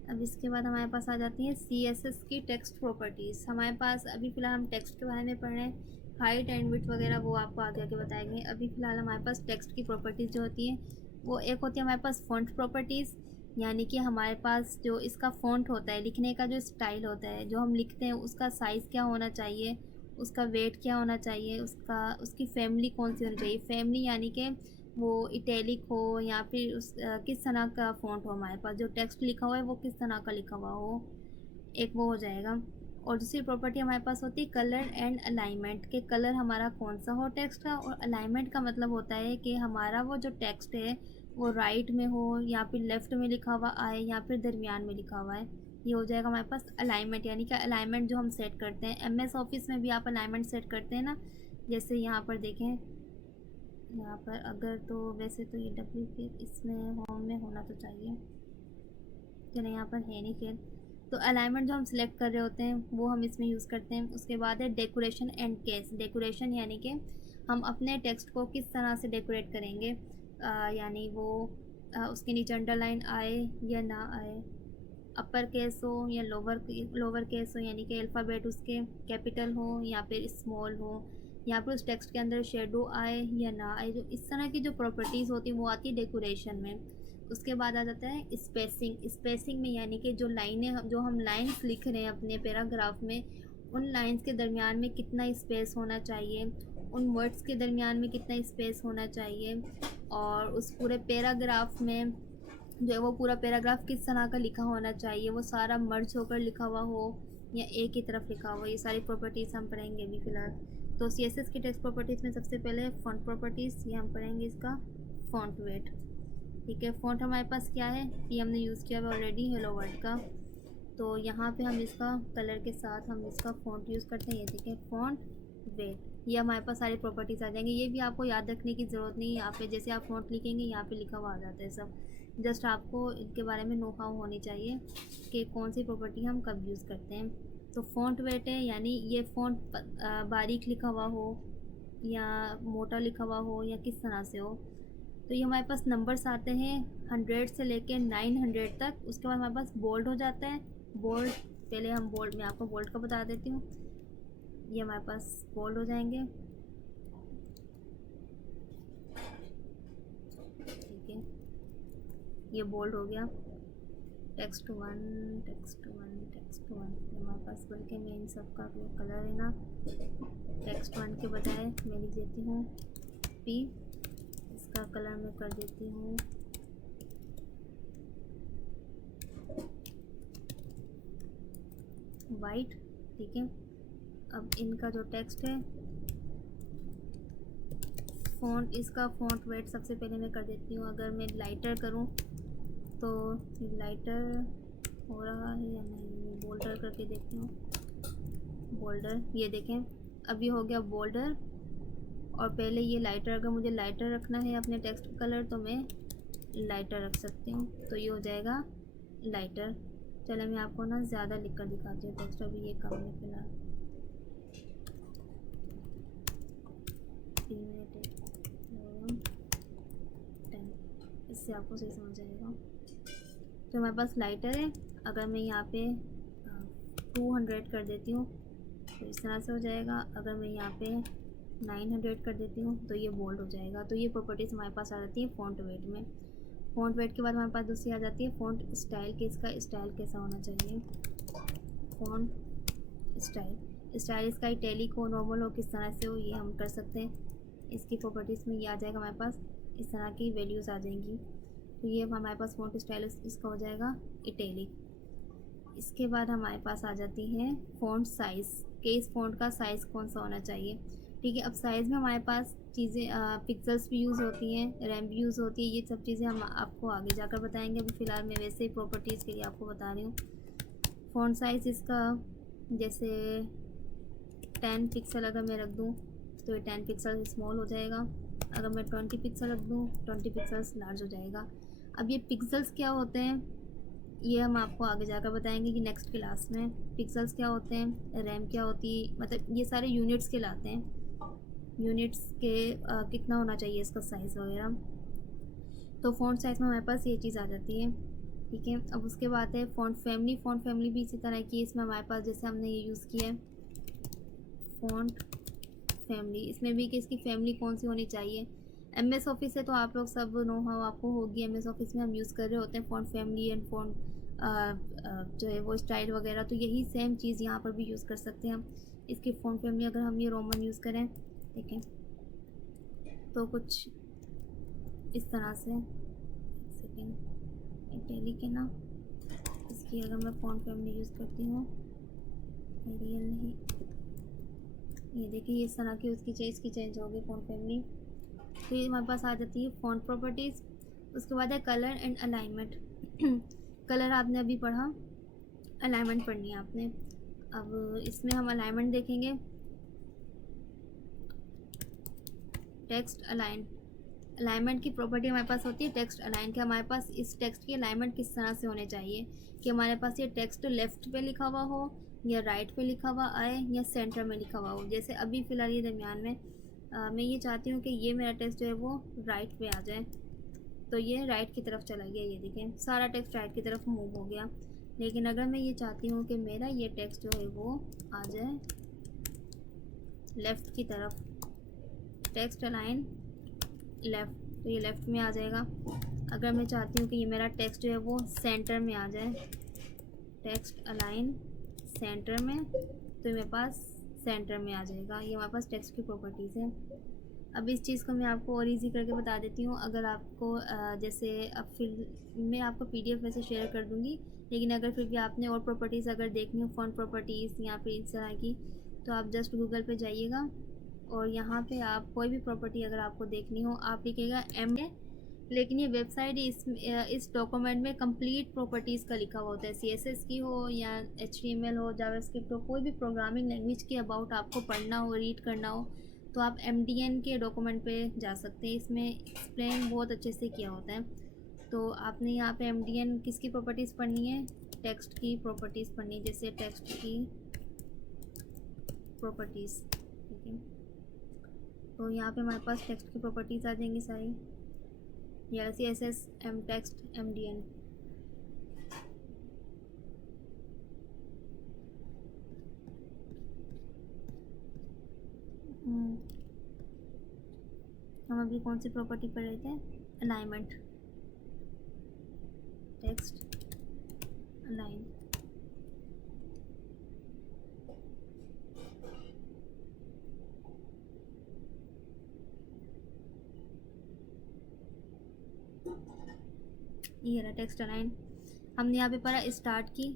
अब इसके बाद हमारे पास आ जाती है CSS की टेक्स्ट प्रॉपर्टीज़। हमारे पास अभी फ़िलहाल हम टेक्स्ट के बारे में पढ़ रहे हैं, हाइट एंड विड्थ वगैरह वो आपको आगे आगे बताएंगे। अभी फ़िलहाल हमारे पास टेक्स्ट की प्रॉपर्टीज़ जो होती हैं वो, एक होती है हमारे पास फ़ॉन्ट प्रॉपर्टीज़, यानी कि हमारे पास जो इसका फ़ॉन्ट होता है, लिखने का जो स्टाइल होता है, जो हम लिखते हैं उसका साइज़ क्या होना चाहिए, उसका वेट क्या होना चाहिए, उसकी फैमिली कौन सी होनी चाहिए। फैमिली यानी कि वो इटैलिक हो या फिर किस तरह का फ़ॉन्ट हो, हमारे पास जो टेक्स्ट लिखा हुआ है वो किस तरह का लिखा हुआ हो, एक वो हो जाएगा। और दूसरी प्रॉपर्टी हमारे पास होती है कलर एंड अलाइनमेंट, के कलर हमारा कौन सा हो टेक्स्ट का, और अलाइनमेंट का मतलब होता है कि हमारा वो जो टेक्स्ट है वो राइट में हो या फिर लेफ़्ट में लिखा हुआ आए या फिर दरमियान में लिखा हुआ है। ये हो जाएगा हमारे पास अलाइनमेंट, यानी कि अलाइनमेंट जो हम सेट करते हैं एमएस ऑफिस में भी आप अलाइनमेंट सेट करते हैं ना। जैसे यहाँ पर देखें, यहाँ पर अगर तो वैसे तो ये डब्ल्यू के इसमें होम में होना तो चाहिए, चलो यहाँ पर है नहीं खैर। तो अलाइनमेंट जो हम सिलेक्ट कर रहे होते हैं वो हम इसमें यूज़ करते हैं। उसके बाद है डेकोरेशन एंड केस। डेकोरेशन यानी कि हम अपने टेक्स्ट को किस तरह से डेकोरेट करेंगे, यानी वो उसके नीचे अंडरलाइन आए या ना आए, अपर केस हो या लोअर केस हो, यानी कि अल्फ़ाबेट उसके कैपिटल हो या फिर स्मॉल हो, यहाँ पर उस टेक्स्ट के अंदर शेडो आए या ना आए। जो इस तरह की जो प्रॉपर्टीज़ होती हैं वो आती है डेकोरेशन में। उसके बाद आ जाता है स्पेसिंग। स्पेसिंग में यानी कि जो लाइनें, जो हम लाइंस लिख रहे हैं अपने पैराग्राफ में, उन लाइंस के दरमियान में कितना स्पेस होना चाहिए, उन वर्ड्स के दरमियान में कितना स्पेस होना चाहिए, और उस पूरे पैराग्राफ में जो है वो पूरा पैराग्राफ किस तरह का लिखा होना चाहिए, वो सारा मर्ज होकर लिखा हुआ हो या एक ही तरफ लिखा हुआ। ये सारी प्रॉपर्टीज़ हम पढ़ेंगे अभी फ़िलहाल। तो सीएसएस की टेक्स्ट प्रॉपर्टीज़ में सबसे पहले फ़ॉन्ट प्रॉपर्टीज़, ये हम पढ़ेंगे इसका फ़ॉन्ट वेट। ठीक है, फ़ॉन्ट हमारे पास क्या है, ये हमने यूज़ किया हुआ ऑलरेडी हेलो वर्ल्ड का। तो यहाँ पे हम इसका कलर के साथ हम इसका फ़ॉन्ट यूज़ करते हैं। ये देखें फ़ॉन्ट वेट, ये हमारे पास सारी प्रॉपर्टीज़ आ जाएंगी। ये भी आपको याद रखने की ज़रूरत नहीं है, यहाँ पे जैसे आप फ़ॉन्ट लिखेंगे यहाँ पे लिखा हुआ आ जाता है सब। जस्ट आपको इनके बारे में नो हाउ होनी चाहिए कि कौन सी प्रॉपर्टी हम कब यूज़ करते हैं। तो फ़ॉन्ट वेट है, यानी ये फ़ॉन्ट बारीक लिखा हुआ हो या मोटा लिखा हुआ हो या किस तरह से हो। तो ये हमारे पास नंबर्स आते हैं 100 से लेके 900 तक। उसके बाद हमारे पास बोल्ड हो जाता है। बोल्ड, पहले हम बोल्ड, मैं आपको बोल्ड का बता देती हूँ। ये हमारे पास बोल्ड हो जाएंगे। ठीक है, ये बोल्ड हो गया। Text one, text one, text one, हमारे पास बल्कि मैं इन सब का कलर है ना, टेक्स्ट वन के बजाय मैं लिख देती हूँ पी। इसका कलर मैं कर देती हूँ वाइट। ठीक है, अब इनका जो टेक्स्ट है फ़ॉन्ट, इसका फ़ॉन्ट वेट सबसे पहले मैं कर देती हूँ। अगर मैं लाइटर करूँ तो लाइटर हो रहा है या नहीं, बोल्डर करके देखती हूँ। बोल्डर, ये देखें अब ये हो गया बोल्डर। और पहले ये लाइटर, अगर मुझे लाइटर रखना है अपने टेक्स्ट का कलर तो मैं लाइटर रख सकती हूँ, तो ये हो जाएगा लाइटर। चलो मैं आपको ना ज़्यादा लिख कर दिखाती हूँ टेक्स्ट, अभी ये कम है फिलहाल। 3 मिनट 10, इससे आपको सही समझ आएगा। तो हमारे पास लाइटर है, अगर मैं यहाँ पे 200 कर देती हूँ तो इस तरह से हो जाएगा। अगर मैं यहाँ पे 900 कर देती हूँ तो ये बोल्ड हो जाएगा। तो ये प्रॉपर्टीज़ हमारे पास आ जाती है फ़ॉन्ट वेट में। फ़ॉन्ट वेट के बाद हमारे पास दूसरी आ जाती है फ़ॉन्ट स्टाइल के। इसका स्टाइल कैसा होना चाहिए, फ़ॉन्ट स्टाइल। स्टाइल इसका इटैलिक हो, नॉर्मल हो, किस तरह से हो, ये हम कर सकते हैं। इसकी प्रॉपर्टीज़ में ये आ जाएगा हमारे पास, इस तरह की वैल्यूज़ आ जाएंगी। तो ये हमारे पास फ़ॉन्ट स्टाइल इसका हो जाएगा इटैलिक। इसके बाद हमारे पास आ जाती है फ़ॉन्ट साइज़, कि इस फ़ॉन्ट का साइज़ कौन सा होना चाहिए। ठीक है, अब साइज़ में हमारे पास चीज़ें पिक्सल्स भी यूज़ होती हैं, रैम भी यूज़ होती है। ये सब चीज़ें हम आपको आगे जाकर बताएंगे, अभी फ़िलहाल मैं वैसे ही प्रॉपर्टीज़ के लिए आपको बता रही हूँ। फ़ॉन्ट साइज़ इसका जैसे 10 पिक्सल अगर मैं रख दूँ तो ये 10 पिक्सल स्मॉल हो जाएगा। अगर मैं 20 पिक्सल रख दूँ 20 पिक्सल्स लार्ज हो जाएगा। अब ये पिक्सल्स क्या होते हैं ये हम आपको आगे जाकर बताएंगे कि नेक्स्ट क्लास में पिक्सल्स क्या होते हैं, रैम क्या होती है, मतलब ये सारे यूनिट्स के लाते हैं। यूनिट्स के कितना होना चाहिए इसका साइज़ वगैरह। तो फ़ॉन्ट साइज़ में हमारे पास ये चीज़ आ जाती है। ठीक है, अब उसके बाद है फ़ॉन्ट फैमिली। फ़ॉन्ट फैमिली भी इसी तरह की, इसमें हमारे पास जैसे हमने ये यूज़ किया है फ़ॉन्ट फैमिली, इसमें भी कि इसकी फैमिली कौन सी होनी चाहिए। एमएस ऑफिस है तो आप लोग सब नो हाउ आपको होगी, एमएस ऑफिस में हम यूज़ कर रहे होते हैं फ़ॉन्ट फैमिली एंड फ़ॉन्ट जो है वो स्टाइल वगैरह। तो यही सेम चीज़ यहाँ पर भी यूज़ कर सकते हैं हम। इसकी फ़ॉन्ट फैमिली अगर हम ये रोमन यूज़ करें, ठीक है, तो कुछ इस तरह से। सेकेंड इटैलिक है ना, इसकी अगर मैं फ़ॉन्ट फैमिली यूज़ करती हूँ, रियल नहीं, ये देखिए इस तरह की उसकी इसकी चेंज होगी फ़ॉन्ट फैमिली। तो ये हमारे पास आ जाती है फ़ॉन्ट प्रॉपर्टीज़। उसके बाद है कलर एंड अलाइनमेंट। कलर आपने अभी पढ़ा, अलाइनमेंट पढ़नी है आपने। अब इसमें हम अलाइनमेंट देखेंगे। टेक्स्ट अलाइन, अलाइनमेंट की प्रॉपर्टी हमारे पास होती है टेक्स्ट अलाइन, कि हमारे पास इस टेक्स्ट की अलाइनमेंट किस तरह से होने चाहिए, कि हमारे पास ये टेक्स्ट लेफ़्ट पे लिखा हुआ हो या राइट पे लिखा हुआ आए या सेंटर में लिखा हुआ हो। जैसे अभी फ़िलहाल ये दरमियान में मैं ये चाहती हूँ कि ये मेरा टेक्स्ट जो है वो राइट पे आ जाए, तो ये राइट की तरफ चला गया, ये देखें सारा टेक्स्ट राइट की तरफ मूव हो गया। लेकिन अगर मैं ये चाहती हूँ कि मेरा ये टेक्स्ट जो है वो आ जाए लेफ़्ट की तरफ, टेक्स्ट अलाइन लेफ़्ट, तो ये लेफ़्ट में आ जाएगा। अगर मैं चाहती हूँ कि ये मेरा टेक्स्ट जो है वो सेंटर में आ जाए, टेक्स्ट अलाइन सेंटर में, तो ये मेरे पास सेंटर में आ जाएगा। ये हमारे पास टेक्स्ट की प्रॉपर्टीज़ हैं। अब इस चीज़ को मैं आपको और इजी करके बता देती हूँ। अगर आपको जैसे अब फिर मैं आपको PDF वैसे शेयर कर दूँगी, लेकिन अगर फिर भी आपने और प्रॉपर्टीज़ अगर देखनी हो, फ़ॉन्ट प्रॉपर्टीज़ या फिर इस तरह की, तो आप जस्ट गूगल पे जाइएगा और यहाँ पे आप कोई भी प्रॉपर्टी अगर आपको देखनी हो, आप लिखिएगा MD, लेकिन ये वेबसाइट इस डॉक्यूमेंट में कंप्लीट प्रॉपर्टीज़ का लिखा हुआ होता है। CSS की हो या HTML हो, जावास्क्रिप्ट हो, कोई भी प्रोग्रामिंग लैंग्वेज के अबाउट आपको पढ़ना हो, रीड करना हो, तो आप MDN के डॉक्यूमेंट पे जा सकते हैं। इसमें एक्सप्लेन बहुत अच्छे से किया होता है। तो आपने यहाँ पे MDN किसकी प्रॉपर्टीज़ पढ़नी है, टेक्स्ट की प्रॉपर्टीज़ पढ़नी है, जैसे टेक्स्ट की प्रॉपर्टीज़, ठीक है। तो यहाँ पे हमारे पास टेक्स्ट की प्रॉपर्टीज़ आ जाएंगी सारी, या CSS M टेक्स्ट MDN। हम अभी कौन सी प्रॉपर्टी पढ़ रहे थे, अलाइनमेंट, टेक्स्ट अलाइन। ये रहा टेक्स्ट अलाइन। हमने यहाँ पे पढ़ा स्टार्ट की,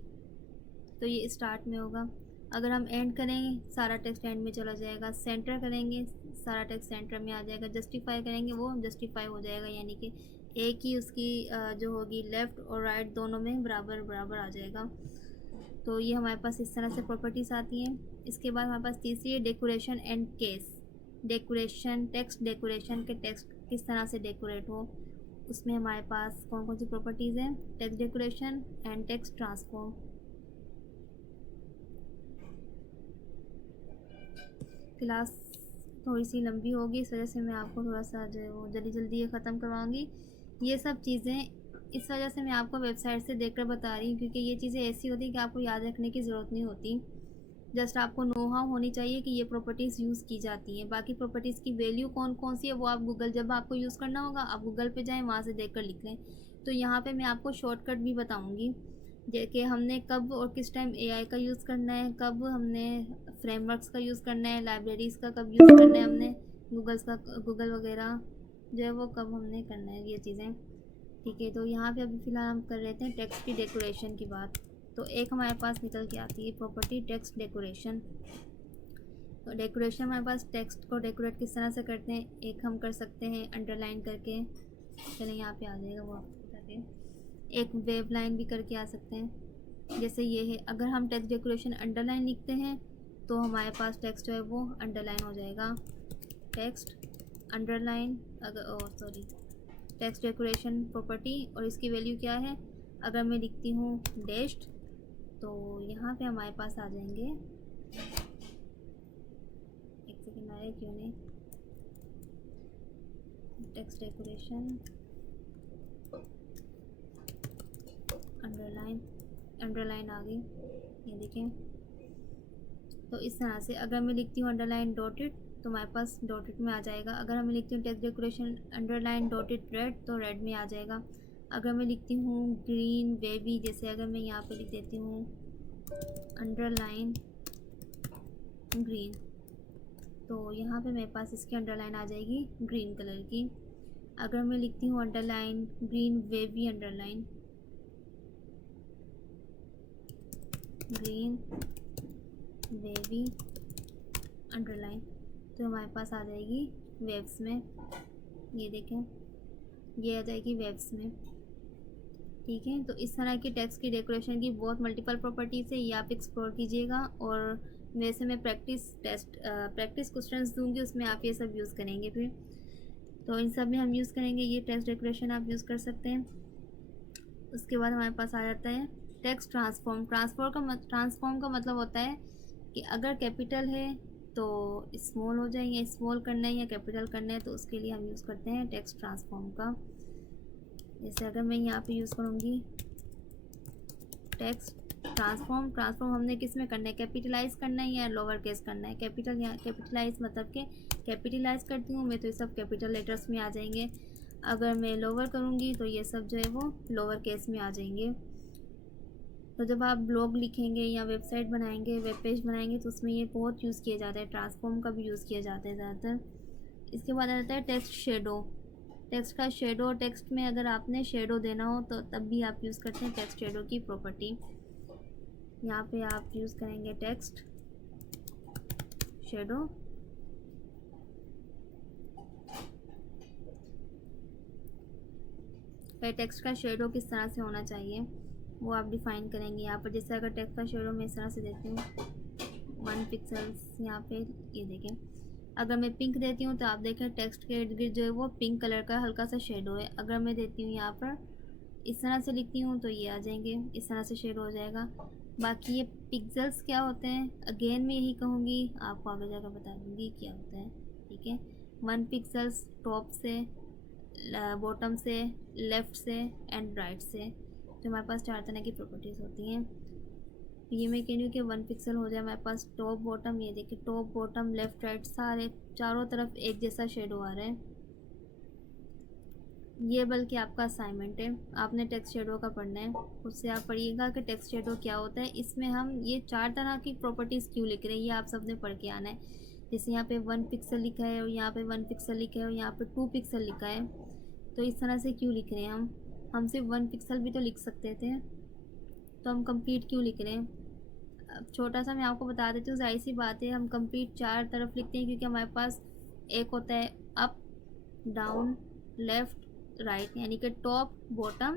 तो ये स्टार्ट में होगा। अगर हम एंड करेंगे सारा टेक्स्ट एंड में चला जाएगा, सेंटर करेंगे सारा टेक्स्ट सेंटर में आ जाएगा, जस्टिफाई करेंगे वो जस्टिफाई हो जाएगा, यानी कि एक ही उसकी जो होगी लेफ़्ट और राइट दोनों में बराबर बराबर आ जाएगा। तो ये हमारे पास इस तरह से प्रॉपर्टीज़ आती हैं। इसके बाद हमारे पास तीसरी है decoration and case. Decoration, text decoration के टेक्स्ट किस तरह से डेकोरेट हो, उसमें हमारे पास कौन कौन सी प्रॉपर्टीज़ हैं, text decoration and text transform. Class थोड़ी सी लंबी होगी, इस वजह से मैं आपको थोड़ा सा जो है वो जल्दी जल्दी ये ख़त्म करवाऊँगी। ये सब चीज़ें इस वजह से मैं आपको वेबसाइट से देखकर बता रही हूँ, क्योंकि ये चीज़ें ऐसी होती हैं कि आपको याद रखने की ज़रूरत नहीं होती, जस्ट आपको नो हाउ होनी चाहिए कि ये प्रॉपर्टीज़ यूज़ की जाती हैं। बाकी प्रॉपर्टीज़ की वैल्यू कौन कौन सी है वो आप गूगल, जब आपको यूज़ करना होगा आप गूगल पे जाएँ, वहाँ से देख कर लिख लें। तो यहाँ पे मैं आपको शॉर्टकट भी बताऊँगी कि हमने कब और किस टाइम AI का यूज़ करना है, कब हमने फ्रेमवर्क्स का यूज़ करना है, लाइब्रेरीज़ का कब यूज़ करना है, हमने गूगल वगैरह जो है वो कब हमने करना है, ये चीज़ें, ठीक है। तो यहाँ पे अभी फ़िलहाल हम कर लेते हैं टेक्स्ट की डेकोरेशन की बात। तो एक हमारे पास निकल के आती है प्रॉपर्टी टेक्स्ट डेकोरेशन। तो डेकोरेशन हमारे पास टेक्स्ट को डेकोरेट किस तरह से करते हैं, एक हम कर सकते हैं अंडरलाइन करके, चलें यहाँ पे आ जाएगा वो आपको बताते हैं। एक वेव लाइन भी करके आ सकते हैं, जैसे ये है। अगर हम टेक्स्ट डेकोरेशन अंडरलाइन लिखते हैं तो हमारे पास टेक्स्ट जो है वो अंडरलाइन हो जाएगा, टेक्स्ट अंडरलाइन। अगर टेक्स्ट डेकोरेशन प्रॉपर्टी, और इसकी वैल्यू क्या है, अगर मैं लिखती हूँ डैश्ड, तो यहाँ पे हमारे पास आ जाएंगे, एक सेकेंड आए क्यों नहीं, टेक्स्ट डेकोरेशन अंडरलाइन आ गई, ये देखें। तो इस तरह से अगर मैं लिखती हूँ अंडरलाइन डॉटेड, तो हमारे पास डॉटेड में आ जाएगा। अगर मैं लिखती हूँ text decoration underline dotted red, तो रेड में आ जाएगा। अगर मैं लिखती हूँ ग्रीन वेवी, जैसे अगर मैं यहाँ पे लिख देती हूँ अंडरलाइन ग्रीन, तो यहाँ पे मेरे पास इसकी अंडरलाइन आ जाएगी ग्रीन कलर की। अगर मैं लिखती हूँ underline green wavy underline, green wavy underline, तो हमारे पास आ जाएगी वेव्स में, ये देखें ये आ जाएगी वेव्स में। ठीक है। तो इस तरह की टेक्स्ट की डेकोरेशन की बहुत मल्टीपल प्रॉपर्टीज़ है, ये आप एक्सप्लोर कीजिएगा। और वैसे मैं प्रैक्टिस क्वेश्चंस दूंगी, उसमें आप ये सब यूज़ करेंगे फिर। तो इन सब में हम यूज़ करेंगे ये टेक्स्ट डेकोरेशन, आप यूज़ कर सकते हैं। उसके बाद हमारे पास आ जाता है टेक्स्ट ट्रांसफॉर्म। ट्रांसफॉर्म का मतलब होता है कि अगर कैपिटल है तो स्मॉल हो जाए, या स्मॉल करना है या कैपिटल करना है, तो उसके लिए हम यूज़ करते हैं टेक्स्ट ट्रांसफॉर्म का। जैसे अगर मैं यहाँ पे यूज़ करूँगी टेक्स्ट ट्रांसफॉर्म हमने किस में करना है, कैपिटलाइज करना है या लोअर केस करना है। कैपिटल या कैपिटलाइज मतलब कि कैपिटलाइज करती हूँ मैं तो ये सब कैपिटल लेटर्स में आ जाएंगे। अगर मैं लोअर करूँगी तो ये सब जो है वो लोअर केस में आ जाएंगे। तो जब आप ब्लॉग लिखेंगे या वेबसाइट बनाएंगे, वेब पेज बनाएंगे, तो उसमें ये बहुत यूज़ किया जाता है, ट्रांसफॉर्म का भी यूज़ किया जाता है ज़्यादातर। इसके बाद आ जाता है टेक्स्ट शेडो। टेक्स्ट का शेडो, टेक्स्ट में अगर आपने शेडो देना हो तो तब भी आप यूज़ करते हैं टेक्स्ट शेडो की प्रॉपर्टी। यहाँ पे आप यूज़ करेंगे टेक्स्ट शेडो। टेक्स्ट का शेडो किस तरह से होना चाहिए वो आप डिफ़ाइन करेंगे यहाँ पर। जैसे अगर टेक्स्ट का शेडो मैं इस तरह से देती हूँ 1 पिक्सल्स, यहाँ पे ये देखें, अगर मैं पिंक देती हूँ तो आप देखें टेक्स्ट के इर्द गिर्द जो है वो पिंक कलर का हल्का सा शेडो है। अगर मैं देती हूँ यहाँ पर इस तरह से लिखती हूँ तो ये आ जाएंगे, इस तरह से शेडो हो जाएगा। बाकी ये पिक्सल्स क्या होते हैं अगेन मैं यही कहूँगी, आपको आगे जाकर बता दूँगी क्या होता है। ठीक है, 1 पिक्सल्स टॉप से, बॉटम से, लेफ़्ट से एंड राइट से, जो हमारे पास 4 तरह की प्रॉपर्टीज़ होती हैं। ये मैं कह रही हूँ कि 1 पिक्सल हो जाए हमारे पास टॉप बॉटम, ये देखिए टॉप बॉटम लेफ़्ट राइट सारे चारों तरफ एक जैसा शेडो आ रहा है। ये बल्कि आपका असाइनमेंट है, आपने टेक्स्ट शेडो का पढ़ना है, उससे आप पढ़िएगा कि टेक्स्ट शेडो क्या होता है। इसमें हम ये 4 तरह की प्रॉपर्टीज़ क्यों लिख रहे हैं ये आप सबने पढ़ के आना है। जैसे यहाँ पे 1 पिक्सल लिखा है और यहाँ पे 1 पिक्सल लिखा है और यहाँ पे 2 पिक्सल लिखा है, तो इस तरह से क्यों लिख रहे हैं हम सिर्फ 1 पिक्सल भी तो लिख सकते थे, तो हम कंप्लीट क्यों लिख रहे हैं। अब छोटा सा मैं आपको बता देती हूँ, जाहिर सी बात है हम कंप्लीट 4 तरफ लिखते हैं क्योंकि हमारे पास एक होता है अप डाउन लेफ़्ट राइट, यानी कि टॉप बॉटम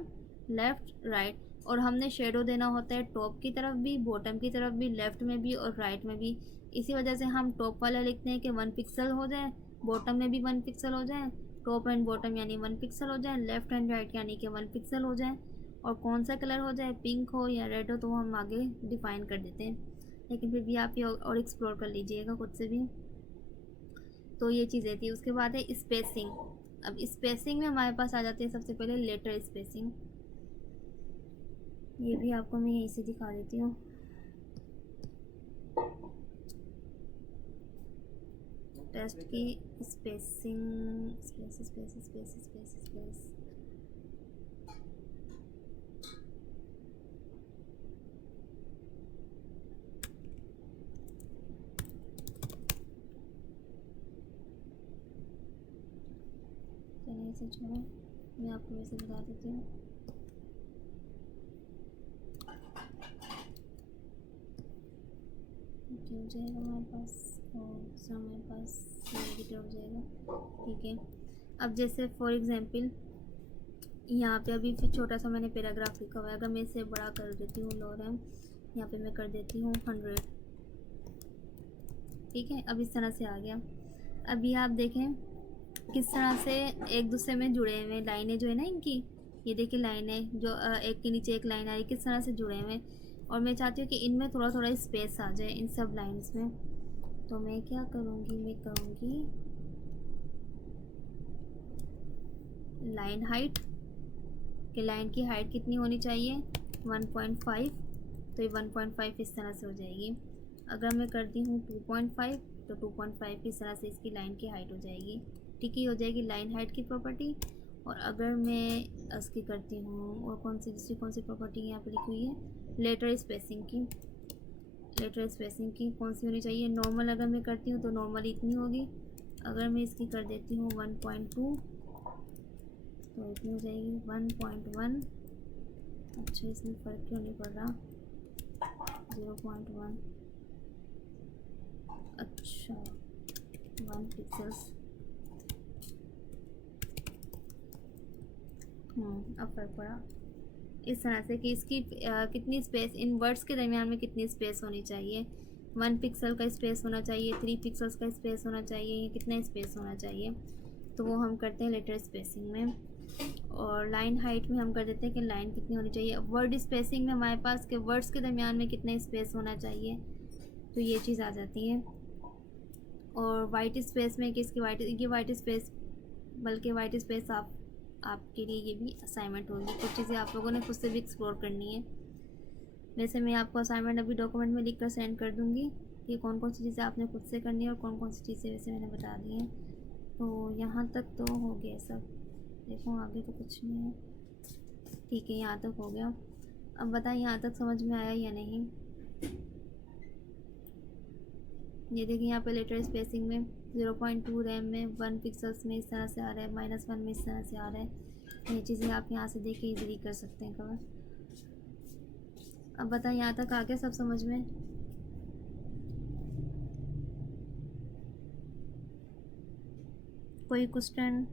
लेफ़्ट राइट, और हमने शेडो देना होता है टॉप की तरफ भी, बॉटम की तरफ भी, लेफ़्ट में भी और राइट में भी। इसी वजह से हम टॉप वाला लिखते हैं कि 1 पिक्सल हो जाए, बॉटम में भी 1 पिक्सल हो जाए, टॉप एंड बॉटम यानी 1 पिक्सल हो जाए, लेफ़्ट एंड राइट यानी कि 1 पिक्सल हो जाए। और कौन सा कलर हो जाए, पिंक हो या रेड हो, तो हम आगे डिफ़ाइन कर देते हैं, लेकिन फिर भी आप ये और एक्सप्लोर कर लीजिएगा खुद से भी। तो ये चीज़ें थी। उसके बाद है स्पेसिंग। अब स्पेसिंग में हमारे पास आ जाती है सबसे पहले लेटर स्पेसिंग। ये भी आपको मैं यहीं से दिखा देती हूँ। टेक्स्ट की spacing, space space space space space, चलिए इसे छोड़ो, मैं आपको वैसे बता देती हूँ। हो जाएगा हमारे पास, और दूसरा हमारे पास एडिटर हो जाएगा। ठीक है, अब जैसे फॉर एग्जांपल यहाँ पे अभी फिर छोटा सा मैंने पैराग्राफ लिखा हुआ है, अगर मैं इसे बड़ा कर देती हूँ लॉरेम, यहाँ पे मैं कर देती हूँ 100। ठीक है, अब इस तरह से आ गया। अभी आप देखें किस तरह से एक दूसरे में जुड़े हुए लाइनें जो है ना इनकी, ये देखिए लाइनें जो एक के नीचे एक लाइन आ रही, किस तरह से जुड़े हुए। और मैं चाहती हूँ कि इनमें थोड़ा थोड़ा स्पेस आ जाए इन सब लाइन्स में, तो मैं क्या करूँगी, मैं कहूँगी लाइन हाइट, कि लाइन की हाइट कितनी होनी चाहिए 1.5, तो ये 1.5 इस तरह से हो जाएगी। अगर मैं करती हूँ 2.5 तो 2.5 इस तरह से इसकी लाइन की हाइट हो जाएगी। ठीक ही हो जाएगी लाइन हाइट की प्रॉपर्टी। और अगर मैं इसकी करती हूँ, और कौन सी दूसरी कौन सी प्रॉपर्टी यहाँ पे लिखी हुई है, लेटर स्पेसिंग की। लेटर स्पेसिंग की कौन सी होनी चाहिए, नॉर्मल अगर मैं करती हूँ तो नॉर्मल इतनी होगी, अगर मैं इसकी कर देती हूँ 1.2 तो इतनी हो जाएगी 1.1। अच्छा, इसमें फ़र्क क्यों नहीं पड़ रहा, 0.1, अच्छा 1 पिक्सल्स, अब फ़र्क पड़ा। इस तरह से कि इसकी कितनी स्पेस, इन वर्ड्स के दरमियान में कितनी स्पेस होनी चाहिए, 1 पिक्सल का स्पेस होना चाहिए, 3 पिक्सल्स का स्पेस होना चाहिए, ये कितना स्पेस होना चाहिए। तो वो हम करते हैं लेटर स्पेसिंग में। और लाइन हाइट में हम कर देते हैं कि लाइन कितनी होनी चाहिए। वर्ड स्पेसिंग में हमारे पास के वर्ड्स के दरमियान में कितना स्पेस होना चाहिए, तो ये चीज़ आ जाती है। और वाइट स्पेस में कि इसकी वाइट स्पेस, बल्कि वाइट स्पेस आपके लिए ये भी असाइनमेंट होगी। कुछ चीज़ें आप लोगों ने खुद से भी एक्सप्लोर करनी है। वैसे मैं आपको असाइनमेंट अभी डॉक्यूमेंट में लिख कर सेंड कर दूँगी कि कौन कौन सी चीज़ें आपने खुद से करनी है और कौन कौन सी चीज़ें वैसे मैंने बता दी हैं। तो यहाँ तक तो हो गया सब। देखो आगे तो कुछ नहीं है। ठीक है, यहाँ तक हो गया। अब बताएं यहाँ तक समझ में आया या नहीं। ये देखिए यहाँ पे लेटर स्पेसिंग में 0.2 रैम में 1 पिक्सल्स में इस तरह से आ रहा है, -1 में इस तरह से आ रहा है। ये चीज़ें आप यहाँ से देख के ईजिली कर सकते हैं कवर। अब बताएं यहाँ तक आ गया सब समझ में। कोई क्वेश्चन?